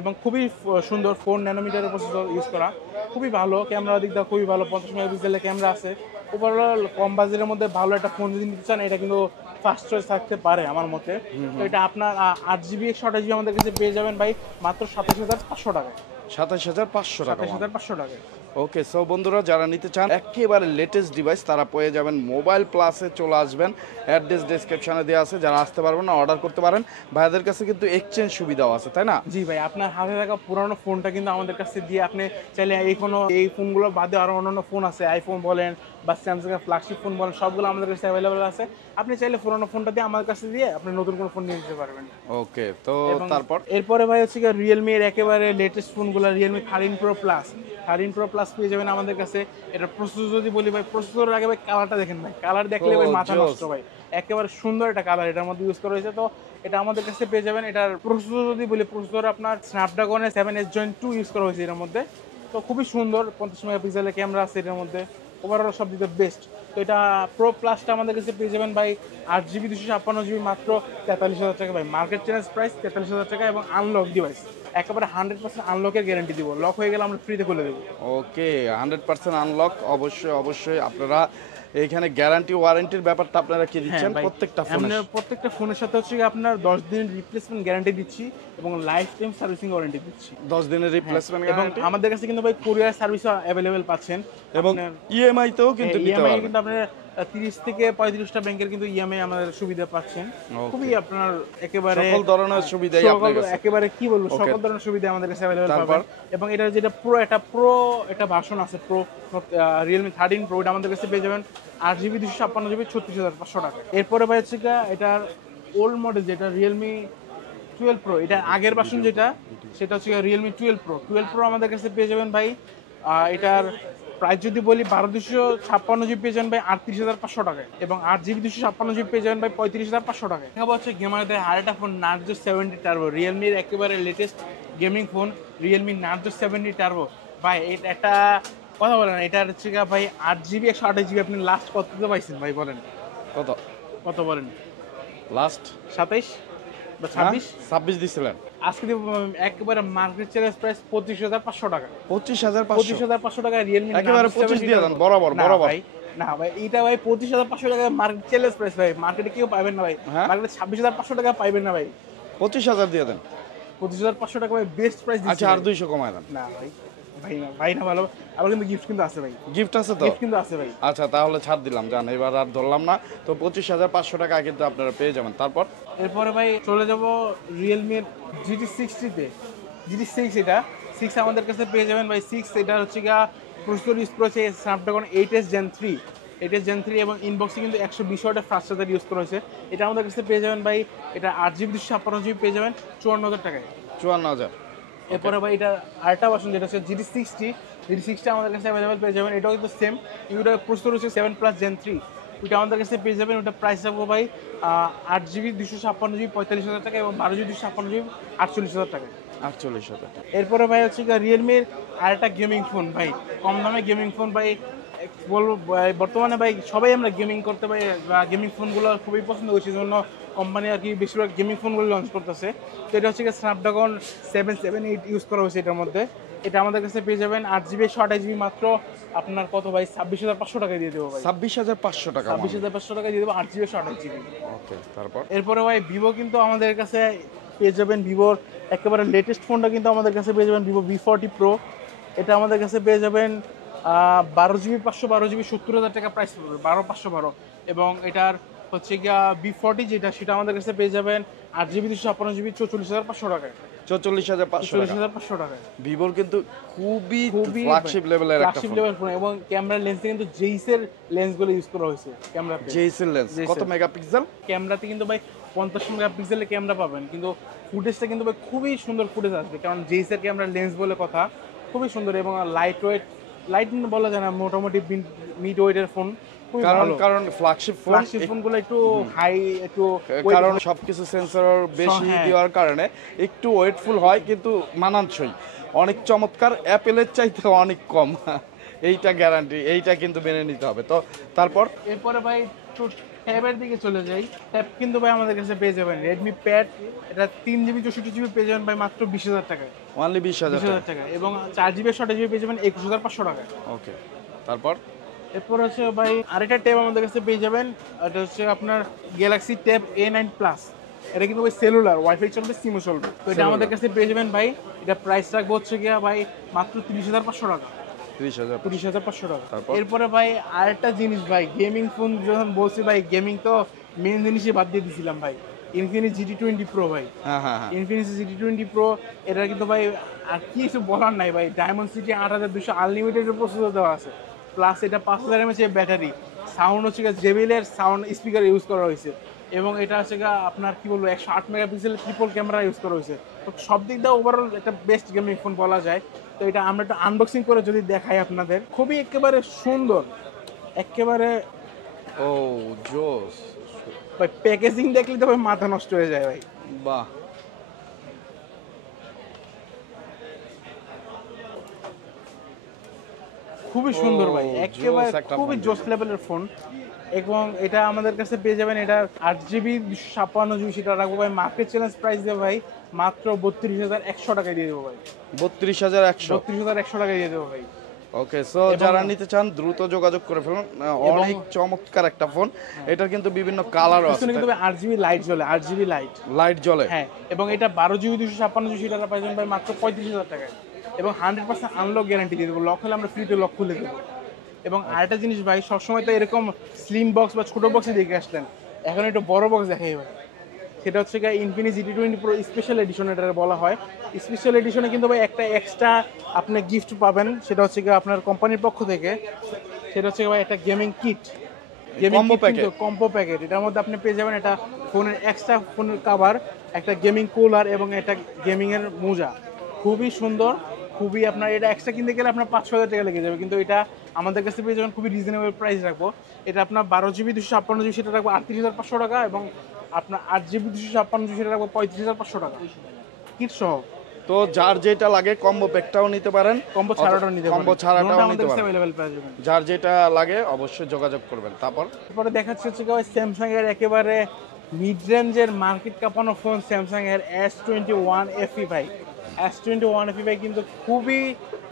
এবং খুবই সুন্দর 4 ন্যানোমিটারের প্রসেসর ইউজ করা, খুবই ভালো। ক্যামেরার দিক দিয়ে খুবই ভালো, 50 মেগাপিক্সেলের ক্যামেরা আছে। ওভারঅল কম বাজেটের মধ্যে ভালো একটা ফোন যদি নিতে চান, এটা কিন্তু ফার্স্ট চয়েস থাকতে পারে আমার মতে। তো এটা আপনার 8 জিবি 128 জিবি আমাদের কাছে পেয়ে যাবেন ভাই মাত্র 27,500 টাকায়। 27,500 টাকা। 27,500 টাকায়। ওকে, সো বন্ধুরা যারা নিতে চান একেবারে লেটেস্ট ডিভাইস তারা পেয়ে যাবেন মোবাইল প্লাসে, চলে আসবেন, অ্যাড্রেস ডেসক্রিপশনে দেওয়া আছে। যারা আসতে পারবেন না অর্ডার করতে পারেন, ভাইদের কাছে কিন্তু এক্সচেঞ্জ সুবিধাও আছে, তাই না? জি ভাই, আপনার হাতে থাকা পুরানো ফোনটা কিন্তু আমাদের কাছে দিয়ে আপনি চাইলে এই ফোনগুলো বাদে আরো অন্যান্য ফোন আছে, আইফোন বলেন বা স্যামসাং এর ফ্ল্যাগশিপ ফোন বলেন, সবগুলো আমাদের কাছে অ্যাভেলেবল আছে। আপনি চাইলে পুরানো ফোনটা দিয়ে আমাদের কাছে দিয়ে আপনি নতুন কোনো ফোন নিয়ে নিতে পারবেন। ওকে, তো এবং তারপর এরপরে ভাই হচ্ছে রিয়েলমি এর একেবারে লেটেস্ট ফোনগুলো, Realme 13 pro plus. 13 pro plus পেয়ে যাবেন আমাদের কাছে। এটা প্রসেসর যদি বলি ভাই, প্রসেসরের আগে ভাই কালারটা দেখেন ভাই, কালার দেখলে ভাই মাথা নষ্ট ভাই, একেবারে সুন্দর একটা কালার এটার মধ্যে ইউজ করা হয়েছে। তো এটা আমাদের কাছে পেয়ে যাবেন। এটার প্রসেসর যদি বলি, প্রসেসর আপনার স্ন্যাপড্রাগনের 7S Gen 2 ইউজ করা হয়েছে এর মধ্যে। তো খুবই সুন্দর, 50 মেগাপিক্সেলের ক্যামেরা আছে এটার মধ্যে, ওভারঅল সব দিকে বেস্ট। তো এটা প্রো প্লাসটা আমাদের কাছে পেয়ে যাবেন ভাই 8 জিবি 256 জিবি মাত্র 43,000 টাকা ভাই, মার্কেট চ্যালেঞ্জ প্রাইস 43,000 টাকা। এবং আনলক ডিভাইস, একেবারে 100% আনলকের গ্যারান্টি দিব, লক হয়ে গেলে আমরা ফ্রিতে খুলে দেবো। ওকে, 100% আনলক। অবশ্যই অবশ্যই আপনারা এইখানে গ্যারান্টি ওয়ারেন্টির ব্যাপারটা আপনারা কি দিচ্ছেন প্রত্যেকটা ফোনে? আমরা প্রত্যেকটা ফোনের সাথে হচ্ছে আপনার 10 দিনের রিপ্লেসমেন্ট গ্যারান্টি দিচ্ছি এবং লাইফ টাইম সার্ভিসিং ওয়ারেন্টি দিচ্ছি। 10 দিনের রিপ্লেসমেন্ট এবং গ্যারান্টি, আমাদের কাছে কিন্তু ভাই কুরিয়ার সার্ভিসও অ্যাভেলেবেল পাচ্ছেন। এবং ইএমআই তেও কিন্তু নিতে ইএমআই পারবেন। কিন্তু আপনার 30 থেকে 35টা ব্যাংকের কিন্তু ইএমআই আমাদের সুবিধা পাচ্ছেন। খুবই আপনার একেবারে সকল ধরনের সুবিধাই আপনাদের কাছে, একেবারে কি বলবো, সকল ধরনের সুবিধা আমাদের কাছে অ্যাভেলেবেল পাবেন। এবং এটা যেটা এটা ভার্সন আছে প্রো, রিয়েলমি 13 প্রো, এটা আমাদের কাছে পেয়ে যাবেন 8 জিবি 256 জিবি 36,500 টাকা। এরপরে ভাই হচ্ছে এটার ওল্ড মডেল যেটা রিয়েলমি 12 প্রো, এটা আগের ভার্সন যেটা, সেটা হচ্ছে রিয়েলমি 12 প্রো আমাদের কাছে পেয়ে যাবেন ভাই। এটার প্রাইস যদি বলি 1256 জিবি পেয়ে যাবেন ভাই 38,500 টাকায়, এবং 8 জিবি 256 জিবি পেয়ে যাবেন ভাই 35,500 টাকায়। দেখা হচ্ছে গেমারদের আরেকটা ফোন নার্জো 70 টার্বো, রিয়েলমির একেবারে latest gaming phone Realme Narzo 70 turbo ভাই। এটা কথা বলেন, এটা হচ্ছে ভাই 8 জিবি 128 জিবি আপনি লাস্ট কততে পাইছেন ভাই বলেন? কত কত বলেন? লাস্ট 27 বা 26 দিছিলেন? আজকে একেবারে মার্কেট চ্যালেঞ্জ প্রাইস 25,500 টাকা। 25,500 টাকা রিয়েলমি একেবারে 25 দিয়ে দেন, বরাবর বরাবর। না ভাই, এটা ভাই 25,500 টাকা মার্কেট চ্যালেঞ্জ প্রাইস ভাই, মার্কেটে কেউ পাবেন না ভাই। মার্কেটে 26,500 টাকা পাইবেন না ভাই। 25,000 দিয়ে দেন। 25,500 টাকা ভাই বেস্ট প্রাইস দিচ্ছি। আচ্ছা, আর 200 কমায় দেন। না ভাই, ভাই না ভালো, আবার কিন্তু গিফট কিন্তু আছে ভাই, গিফট আছে তো? গিফট কিন্তু আছে ভাই। আচ্ছা, তাহলে ছাড় দিলাম, জান এবার আর ধরলাম না। তো 25,500 টাকা কিন্তু আপনারা পেয়ে যাবেন। তারপর এরপরে ভাই চলে যাব রিয়েলমির GT60-তে। GT6 এটা 6 আমাদের কাছে পেয়ে যাবেন ভাই। 6 এটা হচ্ছে প্রসেসর ইউজ করেছে Snapdragon 8S Gen 3, 8S Gen 3, এবং ইনবক্সে কিন্তু 120 ওয়াটের ফাস্ট চার্জার ইউজ করা হয়েছে। এটা আমাদের কাছে পেয়ে যাবেন ভাই, এটা 8 জিবি 256 জিবি পেয়ে যাবেন 54,000 টাকায়। 54,000। এরপরে ভাই এটা আরেকটা ভার্সন যেটা হচ্ছে GT60 আমাদের কাছে অ্যাভেলেবেল পেয়ে যাবেন। এটাও কিন্তু সেম, এটা প্রসেসর হচ্ছে 7+ Gen 3, ওইটা আমাদের কাছে পেয়ে যাবেন। ওটা প্রাইস রাখবো ভাই 8 জিবি 256 জিবি 45,000 টাকা, এবং 12 জিবি 256 জিবি 48,000 টাকা। 48,000 টাকা। এরপরে ভাই হচ্ছে রিয়েলমির আরেকটা গেমিং ফোন ভাই, কম দামে গেমিং ফোন ভাই বলবো। বর্তমানে ভাই সবাই আমরা গেমিং করতে পারি, বা গেমিং ফোনগুলো খুবই পছন্দ করছি, জন্য কোম্পানি আর কি বেশিরভাগ গেমিং ফোনগুলো লঞ্চ করতেছে। তো এটা হচ্ছে স্ন্যাপড্রাগন 778 ইউজ করা হয়েছে এটার মধ্যে। এটা আমাদের কাছে পেয়ে যাবেন 8 জিবি 128 জিবি মাত্র আপনার কত ভাই 26,500 টাকায় দিয়ে দেবো ভাই। 26,500 টাকা। 26,500 টাকায় দিয়ে দেবো 8 জিবি 128 জিবি। ওকে, তারপর এরপরে ভাই ভিভো কিন্তু আমাদের কাছে পেয়ে যাবেন, ভিভোর একেবারে লেটেস্ট ফোনটা কিন্তু আমাদের কাছে পেয়ে যাবেন, ভিভো V40 প্রো। এটা আমাদের কাছে পেয়ে যাবেন 12 জিবি 512 জিবি 70,000 টাকা প্রাইস পড়বে, 12,512। এবং এটার হচ্ছে V40 যেটা, সেটা আমাদের কাছে পেয়ে যাবেন 8 জিবি 256 জিবি 44,500 টাকায়। 44,500 টাকায়। ভিভোর কিন্তু খুবই ফ্ল্যাগশিপ লেভেলের একটা ফোন, এবং ক্যামেরা লেন্সে কিন্তু জেইসের লেন্সগুলো ইউজ করা হয়েছে। ক্যামেরাতে জেইসের লেন্স কত মেগাপিক্সেল? ক্যামেরাতে কিন্তু ভাই 50 মেগাপিক্সেলের ক্যামেরা পাবেন, কিন্তু ফুটেজটা কিন্তু ভাই খুবই সুন্দর ফুটেজ আসবে, কারণ জেইসের ক্যামেরা লেন্স বলে কথা, খুবই সুন্দর। এবং লাইট বলা যায় না, মোটামুটি মিড ওয়েটের ফোন, কারণ ফ্ল্যাগশিপ ফোনগুলো একটু হাই, একটু কারণ সবকিছু সেন্সর বেশি দেওয়ার কারণে একটু ওয়েটফুল হয়, কিন্তু মানানসই অনেক চমৎকার, অ্যাপেলের চাইতে অনেক কম। এইটা গ্যারান্টি, এইটা কিন্তু মেনে নিতে হবে। তো তারপর এরপরে ভাই ট্যাবের দিকে চলে যাই। ট্যাব কিন্তু ভাই আমাদের কাছে পেয়ে যাবেন রেডমি প্যাড, এটা 3 জিবি 64 জিবি পেয়ে যাবেন ভাই মাত্র 20,000 টাকায়। অনলি 20,000 টাকা। এবং 4 জিবি 128 জিবি পেয়ে যাবেন 21,500 টাকায়। ওকে, তারপর এরপর হচ্ছে ভাই আরেকটা ট্যাব আমাদের কাছে পেয়ে যাবেন, এটা হচ্ছে আপনার গ্যালাক্সি ট্যাব A9 প্লাস। এটা কিন্তু ভাই সেলুলার, ওয়াইফাই চলবে, সিমও চলবে। তো এটা আমাদের কাছে পেয়ে যাবেন ভাই, এটা প্রাইস রাখবো হচ্ছে গিয়া ভাই মাত্র 30,500 টাকা। 30,000। 30,500 টাকা। তারপর? এরপরে ভাই আরেকটা জিনিস ভাই, গেমিং ফোন যখন বলছি ভাই, গেমিং তো মেন জিনিসই বাদ দিয়ে দিছিলাম ভাই, ইনফিনিক্স GT20 Pro ভাই। হ্যাঁ হ্যাঁ হ্যাঁ। ইনফিনিক্স GT20 Pro, এটা কিন্তু ভাই আর কি কিছু বলার নাই ভাই, ডায়মন্ড সিটি 8200 আনলিমিটেড প্রসেসর দেওয়া আছে, প্লাস এটা 5000 mAh এর ব্যাটারি, সাউন্ড হচ্ছে জেবিএল সাউন্ড স্পিকার ইউজ করা হয়েছে, এবং এটা হচ্ছে আপনার কি বলবো 108 মেগাপিক্সেল ট্রিপল ক্যামেরা ইউজ করা হয়েছে। তো সব দিক দিয়ে ওভারঅল একটা বেস্ট গেমিং ফোন বলা যায়। তো এটা আমরা একটু আনবক্সিং করে যদি দেখাই আপনাদের, খুবই একেবারে সুন্দর, একেবারে ও জোস। ভাই প্যাকেজিং দেখলে তো ভাই মাথা নষ্ট হয়ে যায় ভাই। বাহ। খুবই সুন্দর ভাই, জোস একেবারে একটা খুবই ফোন। জোস লেভেলের ফোন। এবং এটা আমাদের কাছে পেয়ে যাবেন, এটা 8GB 256GB, সেটা রাখবো ভাই মার্কেট চ্যালেঞ্জ প্রাইস দিয়ে ভাই মাত্র 32,100 টাকায় দিয়ে দেবো ভাই। 32,100। 32,100 টাকায় দিয়ে দেবো ভাই। ওকে, সো যারা নিতে চান দ্রুত যোগাযোগ করে ফেলুন। অনেক চমৎকার একটা ফোন। এটার কিন্তু বিভিন্ন কালারও আছে, পিছনে কিন্তু ভাই 8GB লাইট জ্বলে, 8GB লাইট। লাইট জ্বলে। হ্যাঁ, এবং এটা 12GB 256GB টাকা পাইবেন ভাই মাত্র 35,000 টাকায়, এবং 100% আনলক গ্যারান্টি দিয়ে দেবো, লক হলে আমরা ফ্রিতে লক খুলে দেবো। এবং আরেকটা জিনিস ভাই, সবসময় তো এরকম স্লিম বক্স বা ছোট বক্সে দেখে আসলেন, এখন একটু বড় বক্স দেখাই ভাই। সেটা হচ্ছে Infinix GT20 Pro special edition এটা বলা হয়। স্পেশাল এডিশনে কিন্তু ভাই একটা এক্সট্রা আপনি গিফট পাবেন, সেটা হচ্ছে আপনার কোম্পানির পক্ষ থেকে, সেটা হচ্ছে ভাই একটা gaming kit, Combo packet। Combo packet. এটার মধ্যে আপনি পেয়ে যাবেন একটা ফোনের এক্সট্রা ফোনের কভার, একটা গেমিং কুলার এবং একটা গেমিং এর মোজা। খুবই সুন্দর, খুবই আপনার এটা এক্সট্রা কিনতে গেলে আপনার 5-6 হাজার টাকা লেগে যাবে, কিন্তু এটা আমাদের কাছে পেয়ে যাবেন খুবই রিজনেবল প্রাইস রাখবো। এটা আপনার 12GB 256GB সেটা রাখবো 38,500 টাকা, এবং আপনার 8GB 256GB সেটা রাখবো 35,500 টাকা কিট সহ। তো যার যেটা লাগে কম্বো প্যাকটাও নিতে পারেন, কম্বো ছাড়াটাও নিতে পারেন, কম্বো ছাড়াটাও আমাদের নিতে কাছে পারেন। अवेलेबल পেয়ে যাবেন। যার যেটা লাগে অবশ্যই যোগাযোগ করবেন। তারপরে দেখাচ্ছে হচ্ছে স্যামসাং এর একেবারে মিড রেঞ্জের মার্কেট কাঁপানো ফোন, স্যামসাং এর S21 FE ভাই। S21 FE ভাই কিন্তু খুবই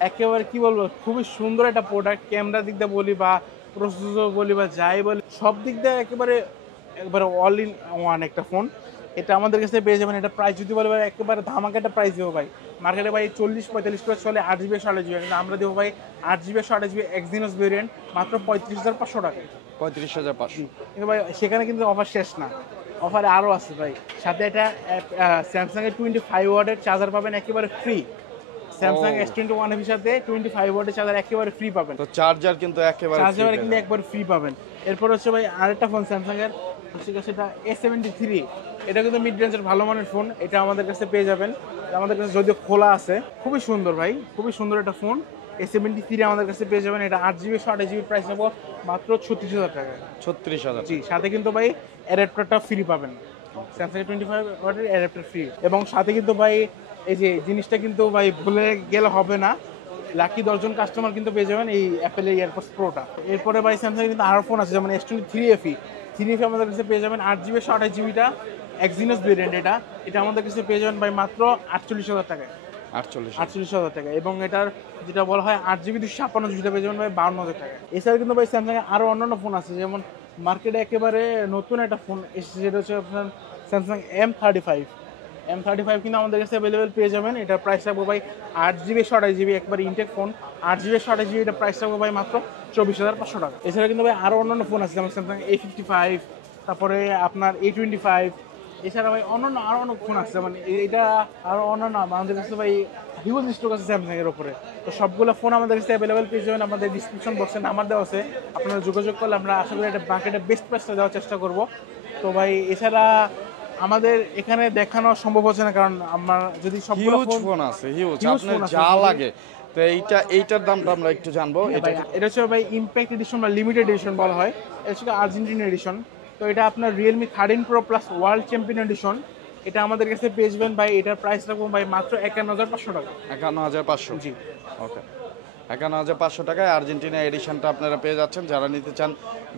একেবারে কি বলবো, খুবই সুন্দর একটা প্রোডাক্ট। ক্যামেরার দিক দিয়ে বলি বা প্রসেসর বলি বা যাই বলি, সব দিক দিয়ে একেবারে একবারে অল ইন ওয়ান একটা ফোন। এটা আমাদের কাছে পেয়ে যাবেন, এটা প্রাইস যদি বলে ভাই একেবারে ধামাকা একটা প্রাইস দেবো ভাই। মার্কেটে ভাই 40-45 করে চলে 8GB 128GB, কিন্তু আমরা দেবো ভাই 8GB 128GB এক্সিনোস ভেরিয়েন্ট মাত্র 35,500 টাকায়। 35,500। কিন্তু ভাই সেখানে কিন্তু অফার শেষ না, অফারে আরও আছে ভাই। সাথে একটা স্যামসাং এর 25 ওয়াটের চার্জার পাবেন একেবারে ফ্রি। স্যামসাং S21 এর সাথে 25 ওয়াটের চার্জার একেবারে ফ্রি পাবেন। তো চার্জার কিন্তু একেবারে চার্জার কিন্তু একবার ফ্রি পাবেন। এরপর হচ্ছে ভাই আরেকটা ফোন স্যামসাং এর, হচ্ছে সেটা A73। এটা কিন্তু মিড রেঞ্জের ভালো মানের ফোন, এটা আমাদের কাছে পেয়ে যাবেন। আমাদের কাছে যদিও খোলা আছে, খুবই সুন্দর ভাই, খুবই সুন্দর একটা ফোন। A73 আমাদের কাছে পেয়ে যাবেন, এটা 8GB 128GB প্রাইস নেবো মাত্র 36,000 টাকায়। 36,000। জি, সাথে কিন্তু ভাই অ্যাডাপ্টারটা ফ্রি পাবেন, স্যামসাং 25 ওয়াটের অ্যাডাপ্টার ফ্রি। এবং সাথে কিন্তু ভাই এই যে জিনিসটা কিন্তু ভাই ভুলে গেলে হবে না, লাকি 10 জন কাস্টমার কিন্তু পেয়ে যাবেন এই অ্যাপেলের এয়ারপডস প্রোটা। এরপরে ভাই স্যামসাং কিন্তু আরও ফোন আছে, যেমন S23 FE। 3FE আমাদের কাছে পেয়ে যাবেন 8GB 128GBটা এক্সিনোস ভেরিয়েন্ট। এটা আমাদের কাছে পেয়ে যাবেন ভাই মাত্র 48,000 টাকায়। 48,000 টাকা। এবং এটার যেটা বলা হয় 8GB 256GB পেয়ে যাবেন ভাই 52,000 টাকা। এছাড়া কিন্তু ভাই স্যামসাং এর আরও অন্যান্য ফোন আছে, যেমন মার্কেটে একেবারে নতুন একটা ফোন এসেছে, যেটা হচ্ছে আপনার স্যামসাং M35 কিন্তু আমাদের কাছে অ্যাভেলেবেল পেয়ে যাবেন। এটার প্রাইস রাখবো ভাই 8GB 128GB একবার ইনটেক ফোন, 8GB 128GB এটা প্রাইস রাখবো ভাই মাত্র 24,500 টাকা। এছাড়া কিন্তু ভাই আরও অন্যান্য ফোন আছে, যেমন স্যামসাং A55, তারপরে আপনার A25। এছাড়া ভাই অন্যান্য আরও অনেক ফোন আছে, মানে এটা আরও অন্যান্য আমাদের কাছে ভাই হিউজ স্টক আছে স্যামসাং এর উপরে। তো সবগুলো ফোন আমাদের কাছে অ্যাভেলেবেল পেয়ে যাবেন। আমাদের ডিসক্রিপশন বক্সে নাম্বার দেওয়া আছে, আপনারা যোগাযোগ করলে আমরা আশা করি এটা মার্কেটে বেস্ট প্রাইসটা দেওয়ার চেষ্টা করব। তো ভাই এছাড়া আমাদের এখানে দেখানো সম্ভব হচ্ছে না, কারণ আমার যদি সবগুলো ফোন আছে, হিউজ, Huge আপনার phone আছে। যা লাগে। তো এইটার দামটা আমরা একটু জানবো। এটা হচ্ছে ভাই ইম্প্যাক্ট এডিশন বা লিমিটেড এডিশন বলা হয়, এটা হচ্ছে আর্জেন্টিনা এডিশন। তো এটা আপনার Realme 13 Pro Plus world champion edition. এটা আমাদের কাছে পেয়ে যাবেন ভাই, এটার প্রাইস রাখবো ভাই মাত্র 51,500 টাকা। 51,500। জি, ওকে, 51,500 টাকায় আর্জেন্টিনা এডিশনটা আপনারা পেয়ে যাচ্ছেন। যারা নিতে চান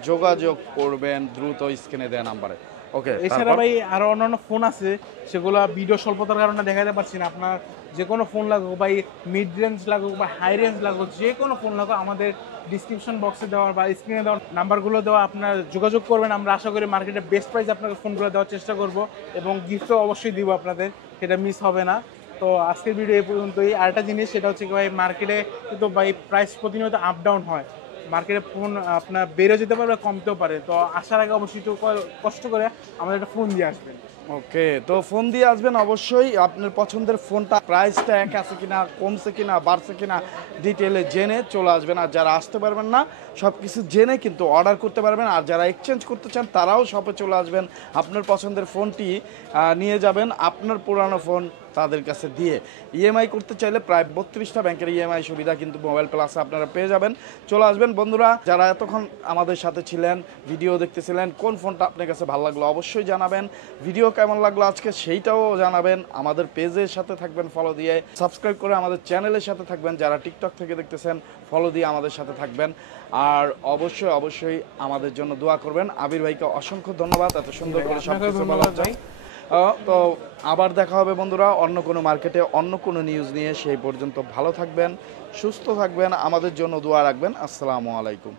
যোগাযোগ করবেন দ্রুত স্ক্রিনে দেওয়া নাম্বারে। ওকে, এছাড়া ভাই আরো অন্যান্য ফোন আছে, সেগুলো ভিডিও স্বল্পতার কারণে দেখাতে পারছি না। আপনার যে কোনো ফোন লাগুক বা মিড রেঞ্জ লাগুক বা হাই রেঞ্জ লাগুক, যে কোনো ফোন লাগুক আমাদের ডিসক্রিপশন বক্সে দেওয়ার বা স্ক্রিনে দেওয়ার নাম্বারগুলো দেওয়া, আপনার যোগাযোগ করবেন। আমরা আশা করি মার্কেটে বেস্ট প্রাইস আপনাকে ফোনগুলো দেওয়ার চেষ্টা করব এবং গিফটও অবশ্যই দিব আপনাদের, সেটা মিস হবে না। তো আজকের ভিডিও এই পর্যন্তই। আরেকটা জিনিস সেটা হচ্ছে কি ভাই, মার্কেটে কিন্তু ভাই প্রাইস প্রতিনিয়ত আপ ডাউন হয়, মার্কেটে ফোন আপনার বেড়ে যেতে পারে বা কমতেও পারে। তো আসার আগে অবশ্যই একটু কষ্ট করে আমাদের একটা ফোন দিয়ে আসবেন। ওকে, তো ফোন দিয়ে আসবেন অবশ্যই। আপনার পছন্দের ফোনটা প্রাইসটা এক আছে কিনা, কমছে কিনা, বাড়ছে কিনা, ডিটেলে জেনে চলে আসবেন। আর যারা আসতে পারবেন না সব কিছু জেনে কিন্তু অর্ডার করতে পারবেন। আর যারা এক্সচেঞ্জ করতে চান তারাও শপে চলে আসবেন, আপনার পছন্দের ফোনটি নিয়ে যাবেন, আপনার পুরানো ফোন তাদের কাছে দিয়ে। ইএমআই করতে চাইলে প্রায় 32টা ব্যাংকের ইএমআই সুবিধা কিন্তু মোবাইল প্লাসে আপনারা পেয়ে যাবেন। চলে আসবেন বন্ধুরা। যারা এতক্ষণ আমাদের সাথে ছিলেন, ভিডিও দেখতেছিলেন, কোন ফোনটা আপনার কাছে ভালো লাগলো অবশ্যই জানাবেন। ভিডিও কেমন লাগলো আজকে সেইটাও জানাবেন। আমাদের পেজের সাথে থাকবেন ফলো দিয়ে, সাবস্ক্রাইব করে আমাদের চ্যানেলের সাথে থাকবেন। যারা টিকটক থেকে দেখতেছেন ফলো দিয়ে আমাদের সাথে থাকবেন। আর অবশ্যই অবশ্যই আমাদের জন্য দোয়া করবেন। আবির ভাইকে অসংখ্য ধন্যবাদ এত সুন্দর করে সব কিছু বলার জন্য। তো আবার দেখা হবে বন্ধুরা অন্য কোনো মার্কেটে অন্য কোনো নিউজ নিয়ে। সেই পর্যন্ত ভালো থাকবেন, সুস্থ থাকবেন, আমাদের জন্য দোয়া রাখবেন। আসসালামু আলাইকুম।